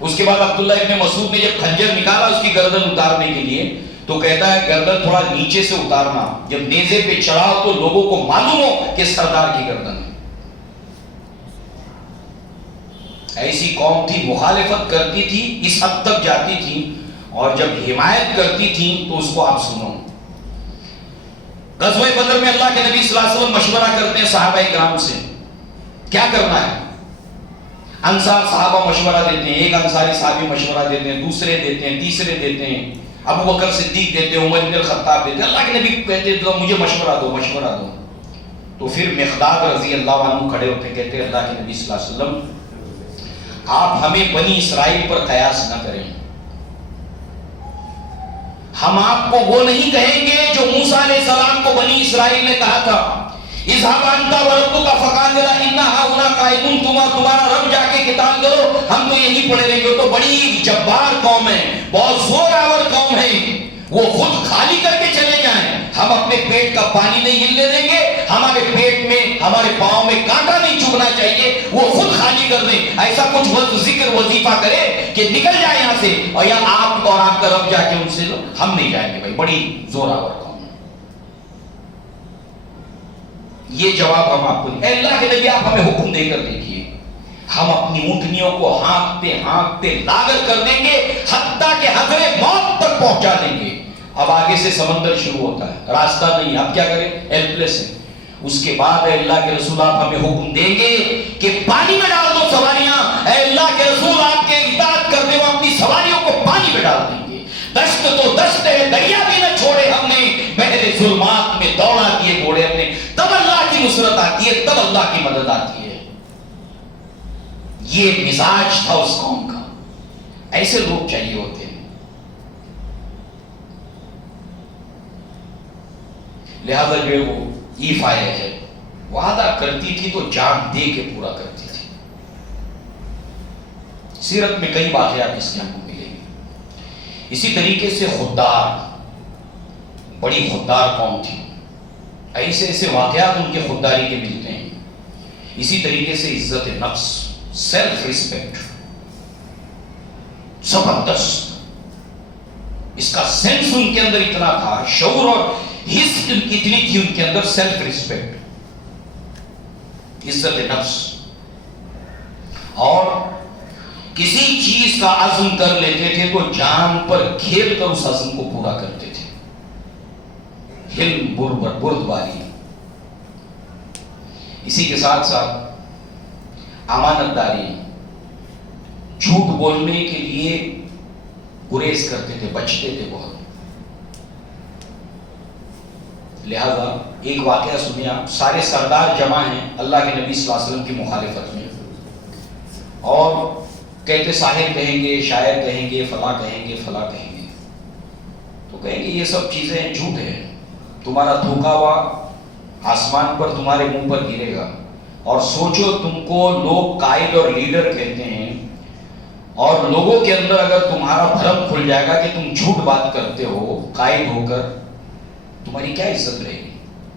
اس کے بعد عبداللہ ابن مسعود نے جب خنجر نکالا اس کی گردن اتارنے کے لیے، تو کہتا ہے گردن تھوڑا نیچے سے اتارنا، جب نیزے پہ چڑھاؤ تو لوگوں کو معلوم ہو کہ سردار کی گردن ہے. ایسی قوم تھی، مخالفت کرتی تھی، اس حد تک جاتی تھی، اور جب حمایت کرتی تھی تو اس کو آپ سنو. غزوہ بدر میں اللہ کے نبی صلی اللہ علیہ وسلم مشورہ کرتے ہیں صحابہ کرام سے کیا کرنا ہے. انصار صحابہ مشورہ دیتے ہیں، ایک انصاری صحابی مشورہ دیتے ہیں، دوسرے دیتے ہیں، تیسرے دیتے ہیں، ابو بکر صدیق دیتے ہیں، عمر بن الخطاب دیتے ہیں. اللہ کے نبی کہتے ہیں مجھے مشورہ دو، مشورہ دو. تو پھر مقداد رضی اللہ عنہ کھڑے ہوتے کہتے ہیں اللہ کے نبی صلی اللہ علیہ وسلم آپ ہمیں بنی اسرائیل پر قیاس نہ کریں. ہم آپ کو وہ نہیں کہیں گے جو موسیٰ علیہ السلام کو بنی اسرائیل نے کہا تھا، اذهب انت وربك فقاتلا ان هؤلاء قائدون، تمہارا رب جا کے قتال کرو، ہم تو یہی پڑے رہیں گے. تو بڑی جبار قوم ہے، بہت زور آور قوم ہے، وہ خود خالی کر کے چلے جائیں، ہم اپنے پیٹ کا پانی نہیں ہلنے دیں گے، ہمارے پیٹ میں ہمارے پاؤں میں کانٹا نہیں چبھنا چاہیے، وہ خود خالی کر دیں. ایسا کچھ ذکر وظیفہ کرے کہ نکل جائے یہاں سے، اور یا آپ اور آپ کا رب جا کے ان سے لو، ہم نہیں جائیں گے. بھائی بڑی زور آور قوم. یہ جواب ہم آپ کو اے اللہ کے نبی آپ ہمیں حکم دے کر دیکھیے، ہم اپنی اونٹنیوں کو ہانکتے ہانکتے لاغر کر دیں گے، حتیٰ کہ حضر موت تک پہنچا دیں گے. اب آگے سے سمندر شروع ہوتا ہے، راستہ نہیں، اب کیا کریں، ہیلپلیس ہے. اس کے بعد اے اللہ کے رسول آپ ہمیں حکم دیں گے کہ پانی میں ڈال دو سواریاں. اے اللہ کے رسول آپ کے اطاعت کرتے ہوئے اپنی سواریوں کو پانی میں ڈال دیں گے. دشت تو دشت ہے، دریا بھی نہ چھوڑے ہم نے، بحر ظلمات میں دوڑا دیے گھوڑے ہم نے. تب اللہ کی نصرت آتی ہے، تب اللہ کی مدد آتی ہے. یہ مزاج تھا اس قوم کا. ایسے لوگ چاہیے ہوتے ہیں. لہذا جو وہ ایفائے ہے، وعدہ کرتی تھی تو جان دے کے پورا کرتی تھی. سیرت میں کئی واقعات اس کے ہم کو ملیں گے. اسی طریقے سے خوددار، بڑی خوددار قوم تھی. ایسے ایسے واقعات ان کے خودداری کے ملتے ہیں. اسی طریقے سے عزت نفس، سیلف ریسپیکٹ زبردست. اس کا سینس ان کے اندر اتنا تھا، شعور اور حس اتنی تھی ان کے اندر. سیلف ریسپیکٹ، عزت نفس، اور کسی چیز کا عزم کر لیتے تھے تو جان پر کھیل کر اس عزم کو پورا کرتے تھے. حلم بردباری. اسی کے ساتھ ساتھ امانت داری، جھوٹ بولنے کے لیے گریز کرتے تھے، بچتے تھے بہت. لہذا ایک واقعہ سنیا، سارے سردار جمع ہیں اللہ کے نبی صلی اللہ علیہ وسلم کی مخالفت میں، اور کہتے صاحب کہیں گے، شاعر کہیں گے، فلاں کہیں گے، فلاں کہیں گے. تو کہیں گے یہ سب چیزیں جھوٹ ہے، تمہارا تھوکا ہوا آسمان پر تمہارے منہ پر گرے گا. اور سوچو تم کو لوگ قائد اور لیڈر کہتے ہیں، اور لوگوں کے اندر اگر تمہارا بھرم کھل جائے گا کہ تم جھوٹ بات کرتے ہو قائد ہو کر، تمہاری کیا عزت رہے گی؟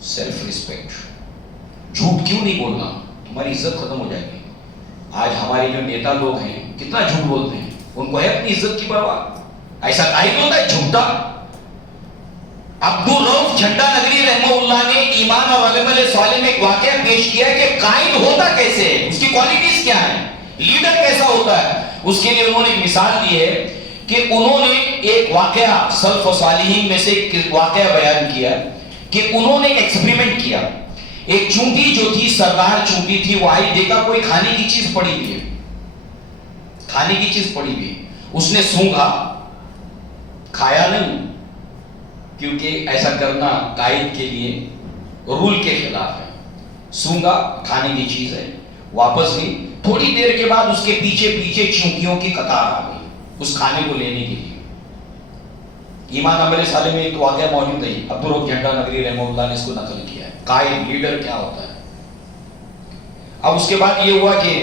Self respect. جھوٹ کیوں نہیں بولنا، تمہاری عزت ختم ہو جائے گی. آج ہمارے جو نیتا لوگ ہیں کتنا جھوٹ بولتے ہیں، ان کو ہے اپنی عزت کی پرواہ. ایسا قائد ہوتا ہے جھوٹا؟ عبدالرؤف جھنڈا نگری رحمہ اللہ نے ایمان اور عمل صالح میں ایک واقعہ پیش کیا کہ قائد ہوتا کیسے ہے، اس کی کوالٹیز کیا ہیں، لیڈر کیسا ہوتا ہے۔ اس کے لیے انہوں نے ایک مثال دی ہے کہ انہوں نے ایک واقعہ سلف و صالحین میں سے ایک واقعہ بیان کیا کہ انہوں نے ایک ایکسپریمنٹ کیا۔ ایک چونٹی جو تھی، سردار چونٹی تھی، وہ آئی، دیکھا کوئی کھانے کی چیز پڑی ہوئی ہے، کھانے کی چیز پڑی ہوئی ہے، اس نے سونگھا، کھایا نہیں کیونکہ ایسا کرنا قائد کے لیے رول کے خلاف ہے۔ سونگا، کھانے کی چیز ہے، واپس گئی۔ تھوڑی دیر کے بعد اس کے پیچھے پیچھے چونٹیوں کی قطار آ گئی اس کھانے کو لینے کے لیے۔ ایمان عمل صالح میں ایک واقعہ موجود ہے، عبدالرؤف جھنڈا نگری رحمہ اللہ نے اس کو نقل کیا ہے، قائد لیڈر کیا ہوتا ہے۔ اب اس کے بعد یہ ہوا کہ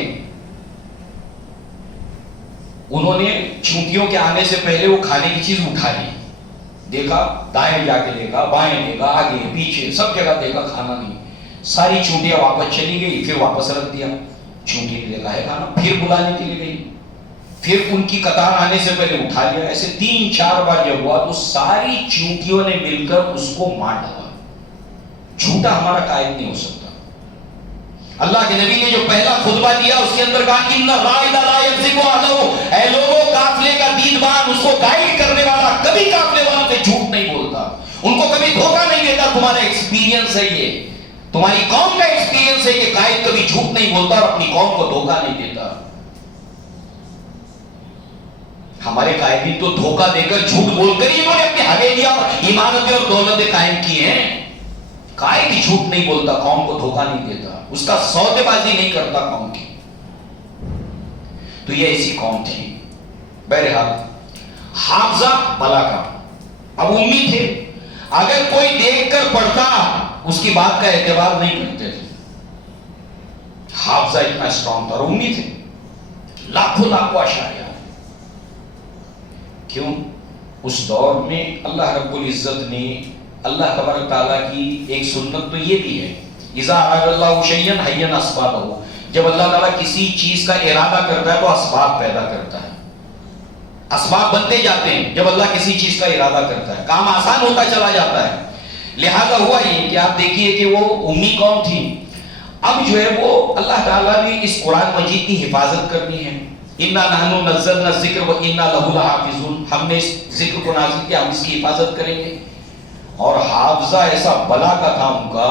انہوں نے چونٹیوں کے آنے سے پہلے وہ کھانے کی چیز اٹھا لی، دیکھا، دائیں جا کے دیکھا، بائیں دیکھا، آگے پیچھے سب جگہ دیکھا، کھانا نہیں۔ ساری چونٹیاں واپس چلی گئی، پھر واپس رکھ دیا، چونٹی نے دیکھا ہے کھانا، پھر بلانے کے لیے گئی، پھر ان کی قطار آنے سے پہلے اٹھا لیا۔ ایسے 3-4 بار جب ہوا تو ساری چونٹیوں نے مل کر اس کو مار ڈالا۔ جھوٹا ہمارا قائد نہیں ہو سکتا۔ اللہ کے نبی نے جو پہلا خطبہ دیا اس کے اندر کہا ان الرائد لا یکذب اہلہ، اے لوگوں قافلے کا دیدبان، اس کو گائیڈ کرنے والا کبھی قافلے والوں سے جھوٹ نہیں بولتا، ان کو کبھی دھوکہ نہیں دیتا۔ تمہارا ایکسپیرینس ہے، یہ تمہاری قوم کا ایکسپیرینس ہے کہ قائد کبھی جھوٹ نہیں بولتا اور اپنی قوم کو دھوکہ نہیں دیتا۔ ہمارے قائدین تو دھوکہ دے کر، جھوٹ بول کر ہی انہوں نے اپنی حویلیاں اور عمارتیں اور دولتیں قائم کی ہیں۔ قائد ہی جھوٹ نہیں بولتا، قوم کو دھوکہ نہیں دیتا، اس کا سودے بازی نہیں کرتا قوم کی۔ تو یہ ایسی قوم تھی۔ بہرحال حافظہ بلا کا، اب امید تھے، اگر کوئی دیکھ کر پڑھتا اس کی بات کا اعتبار نہیں کرتے تھے۔ حافظہ اتنا اسٹرانگ تھا، امید تھے، لاکھوں اشاریہ۔ کیوں؟ اس دور میں اللہ رب العزت نے، اللہ تبارک تعالیٰ کی ایک سنت تو یہ بھی ہے، اذا اراد اللہ شیئا حین اسبابہ، جب اللہ تعالیٰ کسی چیز کا ارادہ کرتا ہے تو اسباب پیدا کرتا ہے، اسباب بنتے جاتے ہیں۔ جب اللہ کسی چیز کا ارادہ کرتا ہے کام آسان ہوتا چلا جاتا ہے۔ لہذا ہوا یہ کہ آپ دیکھیے کہ وہ امی قوم تھی، اب جو ہے وہ اللہ تعالیٰ نے اس قرآن مجید کی حفاظت کرنی ہے۔ اِنَّا نَحْنُ نَزَّلْنَا الذِّكْرَ وَإِنَّا لَهُ لَحَافِظُونَ، ہم نے اس ذکر کو نازل کیا، ہم اس کی حفاظت کریں گے۔ اور حافظہ ایسا بلا کا تھا ان کا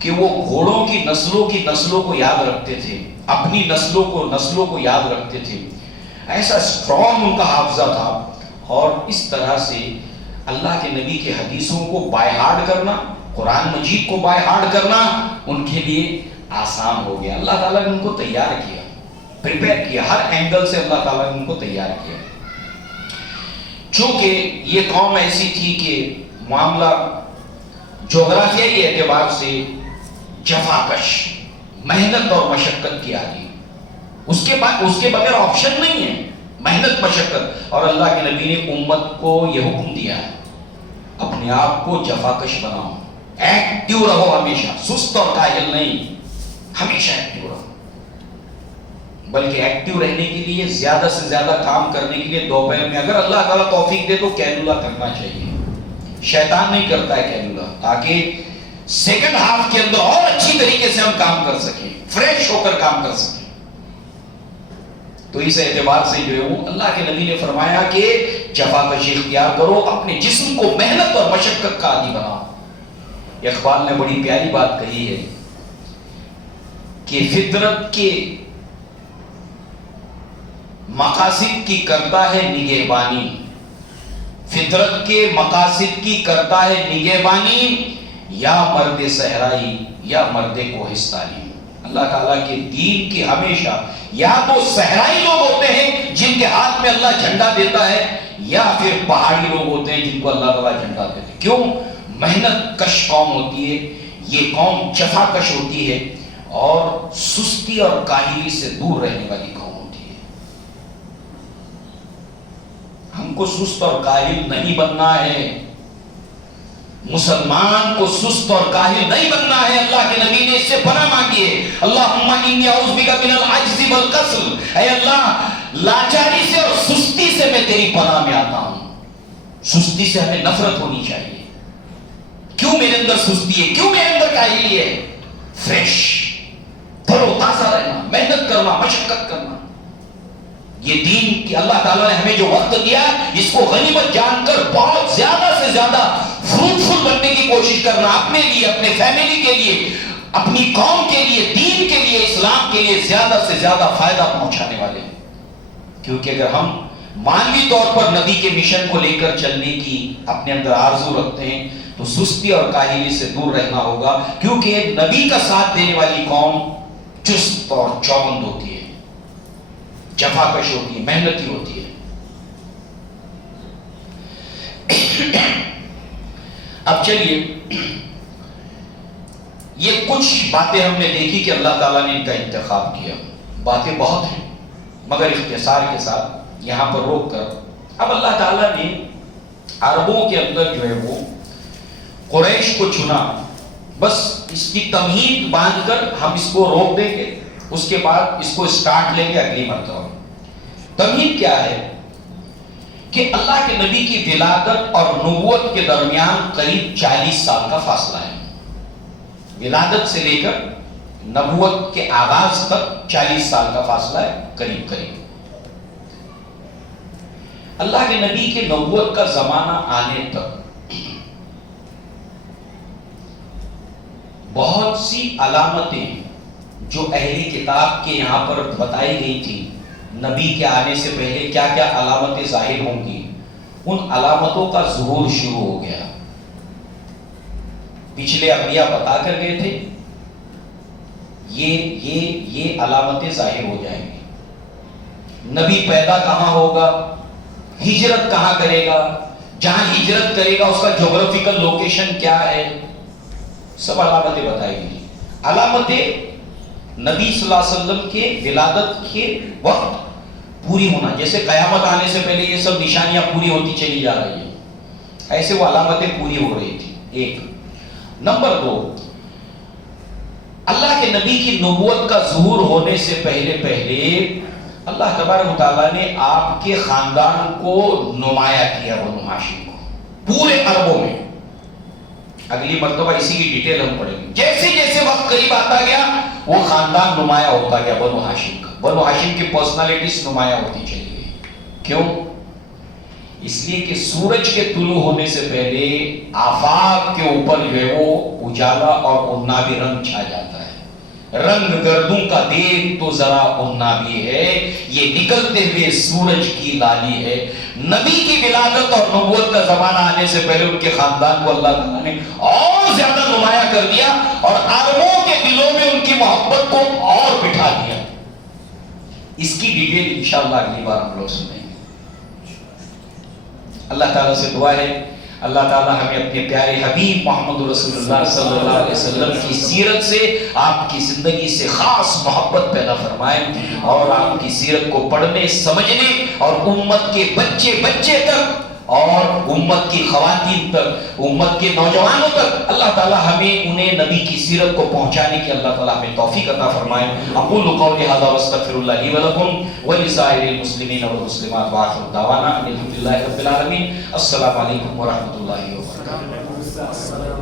کہ وہ گھوڑوں کی نسلوں کو یاد رکھتے تھے، اپنی نسلوں کو یاد رکھتے تھے، ایسا اسٹرانگ ان کا حافظہ تھا۔ اور اس طرح سے اللہ کے نبی کے حدیثوں کو بائی ہارٹ کرنا، قرآن مجید کو بائی ہارٹ کرنا ان کے لیے آسان ہو گیا۔ اللہ تعالیٰ نے ان کو تیار کیا، پریپیئر کیا، ہر اینگل سے اللہ تعالیٰ نے ان کو تیار کیا۔ چونکہ یہ قوم ایسی تھی کہ معاملہ جغرافیائی اعتبار سے جفاکش، محنت اور مشقت کی آدھی، اس کے بغیر آپشن نہیں ہے، محنت مشقت۔ اور اللہ کے نبی نے امت کو یہ حکم دیا ہے، اپنے آپ کو جفاکش بناؤ، ایکٹیو رہو، ہمیشہ سست اور کاہل نہیں، ہمیشہ ایکٹیو رہو۔ بلکہ ایکٹیو رہنے کے لیے، زیادہ سے زیادہ کام کرنے کے لیے دوپہر میں اگر اللہ تعالیٰ توفیق دے تو کیلولا کرنا چاہیے۔ شیطان نہیں کرتا ہے کیلولا، تاکہ سیکنڈ ہاف کے اندر اور اچھی طریقے سے ہم کام کر سکیں، فریش ہو کر کام کر سکیں۔ تو اس اعتبار سے جو ہے اللہ کے نبی نے فرمایا کہ جفاکشی اختیار کرو، اپنے جسم کو محنت اور مشقت کا عادی بناؤ۔ اقبال نے بڑی پیاری بات کہی ہے کہ فطرت کے مقاصد کی کرتا ہے نگہبانی، فطرت کے مقاصد کی کرتا ہے نگہبانی، یا مرد صحرائی یا مرد کوہستانی۔ اللہ تعالیٰ کے دین کی ہمیشہ یا تو صحرائی لوگ ہوتے ہیں جن کے ہاتھ میں اللہ جھنڈا دیتا ہے، یا پھر پہاڑی لوگ ہوتے ہیں جن کو اللہ تعالیٰ جھنڈا دیتے ہیں۔ کیوں؟ محنت کش قوم ہوتی ہے، یہ قوم جفا کش ہوتی ہے اور سستی اور کاہلی سے دور رہنے والی قوم ہوتی ہے۔ ہم کو سست اور کاہل نہیں بننا ہے، مسلمان کو سست اور کاہل نہیں بننا ہے۔ اللہ کے نبی نے اس سے پناہ مانگی ہے، اللہم انی اعوذ بک من العجز والکسل، اے اللہ لاچاری سے اور سستی سے میں تیری پناہ میں آتا ہوں. سستی سے ہمیں نفرت ہونی چاہیے. کیوں میرے اندر سستی ہے, کیوں میرے اندر کاہلی ہے؟ فریش, ترو تازہ رہنا, محنت کرنا, مشقت کرنا. یہ دین کی اللہ تعالیٰ نے ہمیں جو وقت دیا اس کو غنیمت جان کر بہت زیادہ سے زیادہ فروٹفل بننے کی کوشش کرنا, اپنے لیے, اپنے فیملی کے لیے, اپنی قوم کے لیے, دین کے لیے, اسلام کے لیے زیادہ سے زیادہ فائدہ پہنچانے والے. کیونکہ اگر ہم مانوی طور پر نبی کے مشن کو لے کر چلنے کی اپنے اندر آرزو رکھتے ہیں تو سستی اور کاہلی سے دور رہنا ہوگا. کیونکہ نبی کا ساتھ دینے والی قوم چست اور چوبند ہوتی ہے, جفاکش ہوتی ہے, محنتی ہوتی ہے. اب چلیے, یہ کچھ باتیں ہم نے دیکھی کہ اللہ تعالیٰ نے ان کا انتخاب کیا. باتیں بہت ہیں مگر اختصار کے ساتھ یہاں پر روک کر, اب اللہ تعالیٰ نے عربوں کے اندر جو ہے وہ قریش کو چنا. بس اس کی تمہید باندھ کر ہم اس کو روک دیں گے, اس کے بعد اس کو سٹارٹ لیں گے اگلی مرتبہ. تمہید کیا ہے کہ اللہ کے نبی کی ولادت اور نبوت کے درمیان قریب 40 سال کا فاصلہ ہے. ولادت سے لے کر نبوت کے آغاز تک 40 سال کا فاصلہ ہے قریب قریب. اللہ کے نبی کے نبوت کا زمانہ آنے تک بہت سی علامتیں جو اہل کتاب کے یہاں پر بتائی گئی تھی, نبی کے آنے سے پہلے کیا کیا علامتیں ظاہر ہوں گی, ان علامتوں کا ظہور شروع ہو گیا. پچھلے انبیاء بتا کر گئے تھے یہ علامتیں ظاہر ہو جائیں گی. نبی پیدا کہاں ہوگا, ہجرت کہاں کرے گا, جہاں ہجرت کرے گا اس کا جغرافیکل لوکیشن کیا ہے, سب علامتیں بتائی گئی. علامتیں نبی صلی اللہ علیہ وسلم کے ولادت کے وقت پوری ہونا, جیسے قیامت آنے سے پہلے یہ سب نشانیاں پوری ہوتی چلی جا رہی ہیں, ایسے وہ علامتیں پوری ہو رہی تھی. ایک. نمبر 2, اللہ کے نبی کی نبوت کا ظہور ہونے سے پہلے اللہ تبارک و تعالیٰ نے آپ کے خاندان کو نمایاں کیا, بنو ہاشم کو, پورے عربوں میں. اگلی مرتبہ اسی کی ڈیٹیل ہم پڑھیں گے. جیسے جیسے وقت قریب آتا گیا وہ خاندان نمایاں ہوتا گیا بنو ہاشم کا. بنو ہاشم کی پرسنالٹیز نمایاں ہوتی چلی گئی. کیوں؟ اس لیے کہ سورج کے طلوع ہونے سے پہلے آفاق کے اوپر جو ہے وہ اجالا اور اونابی رنگ چھا جاتا ہے. رنگ گردوں کا دیکھ تو ذرا اونابی ہے, یہ نکلتے ہوئے سورج کی لالی ہے. نبی کی ولادت اور نبوت کا زمانہ آنے سے پہلے ان کے خاندان کو اللہ تعالیٰ نے اور زیادہ نمایاں کر دیا اور عربوں کے دلوں میں ان کی محبت کو اور بٹھا دیا. اس کی ڈیٹیل انشاءاللہ اگلی بار ہم لوگ سنیں گے. اللہ تعالیٰ سے دعا ہے اللہ تعالیٰ ہمیں اپنے پیارے حبیب محمد رسول اللہ صلی اللہ علیہ وسلم کی سیرت سے, آپ کی زندگی سے خاص محبت پیدا فرمائے اور آپ کی سیرت کو پڑھنے, سمجھنے اور امت کے بچے بچے تک اور امت کی خواتین تک, امت کے نوجوانوں تک اللہ تعالیٰ ہمیں انہیں نبی کی سیرت کو پہنچانے کی اللہ تعالیٰ ہمیں توفیق عطا فرمائے. اقول قولی ھذا واستغفر اللہ لی ولکم ولسائر المسلمین والمسلمات وآخر دعوانا الحمد للہ رب العالمین. السلام علیکم ورحمۃ اللہ وبرکاتہ.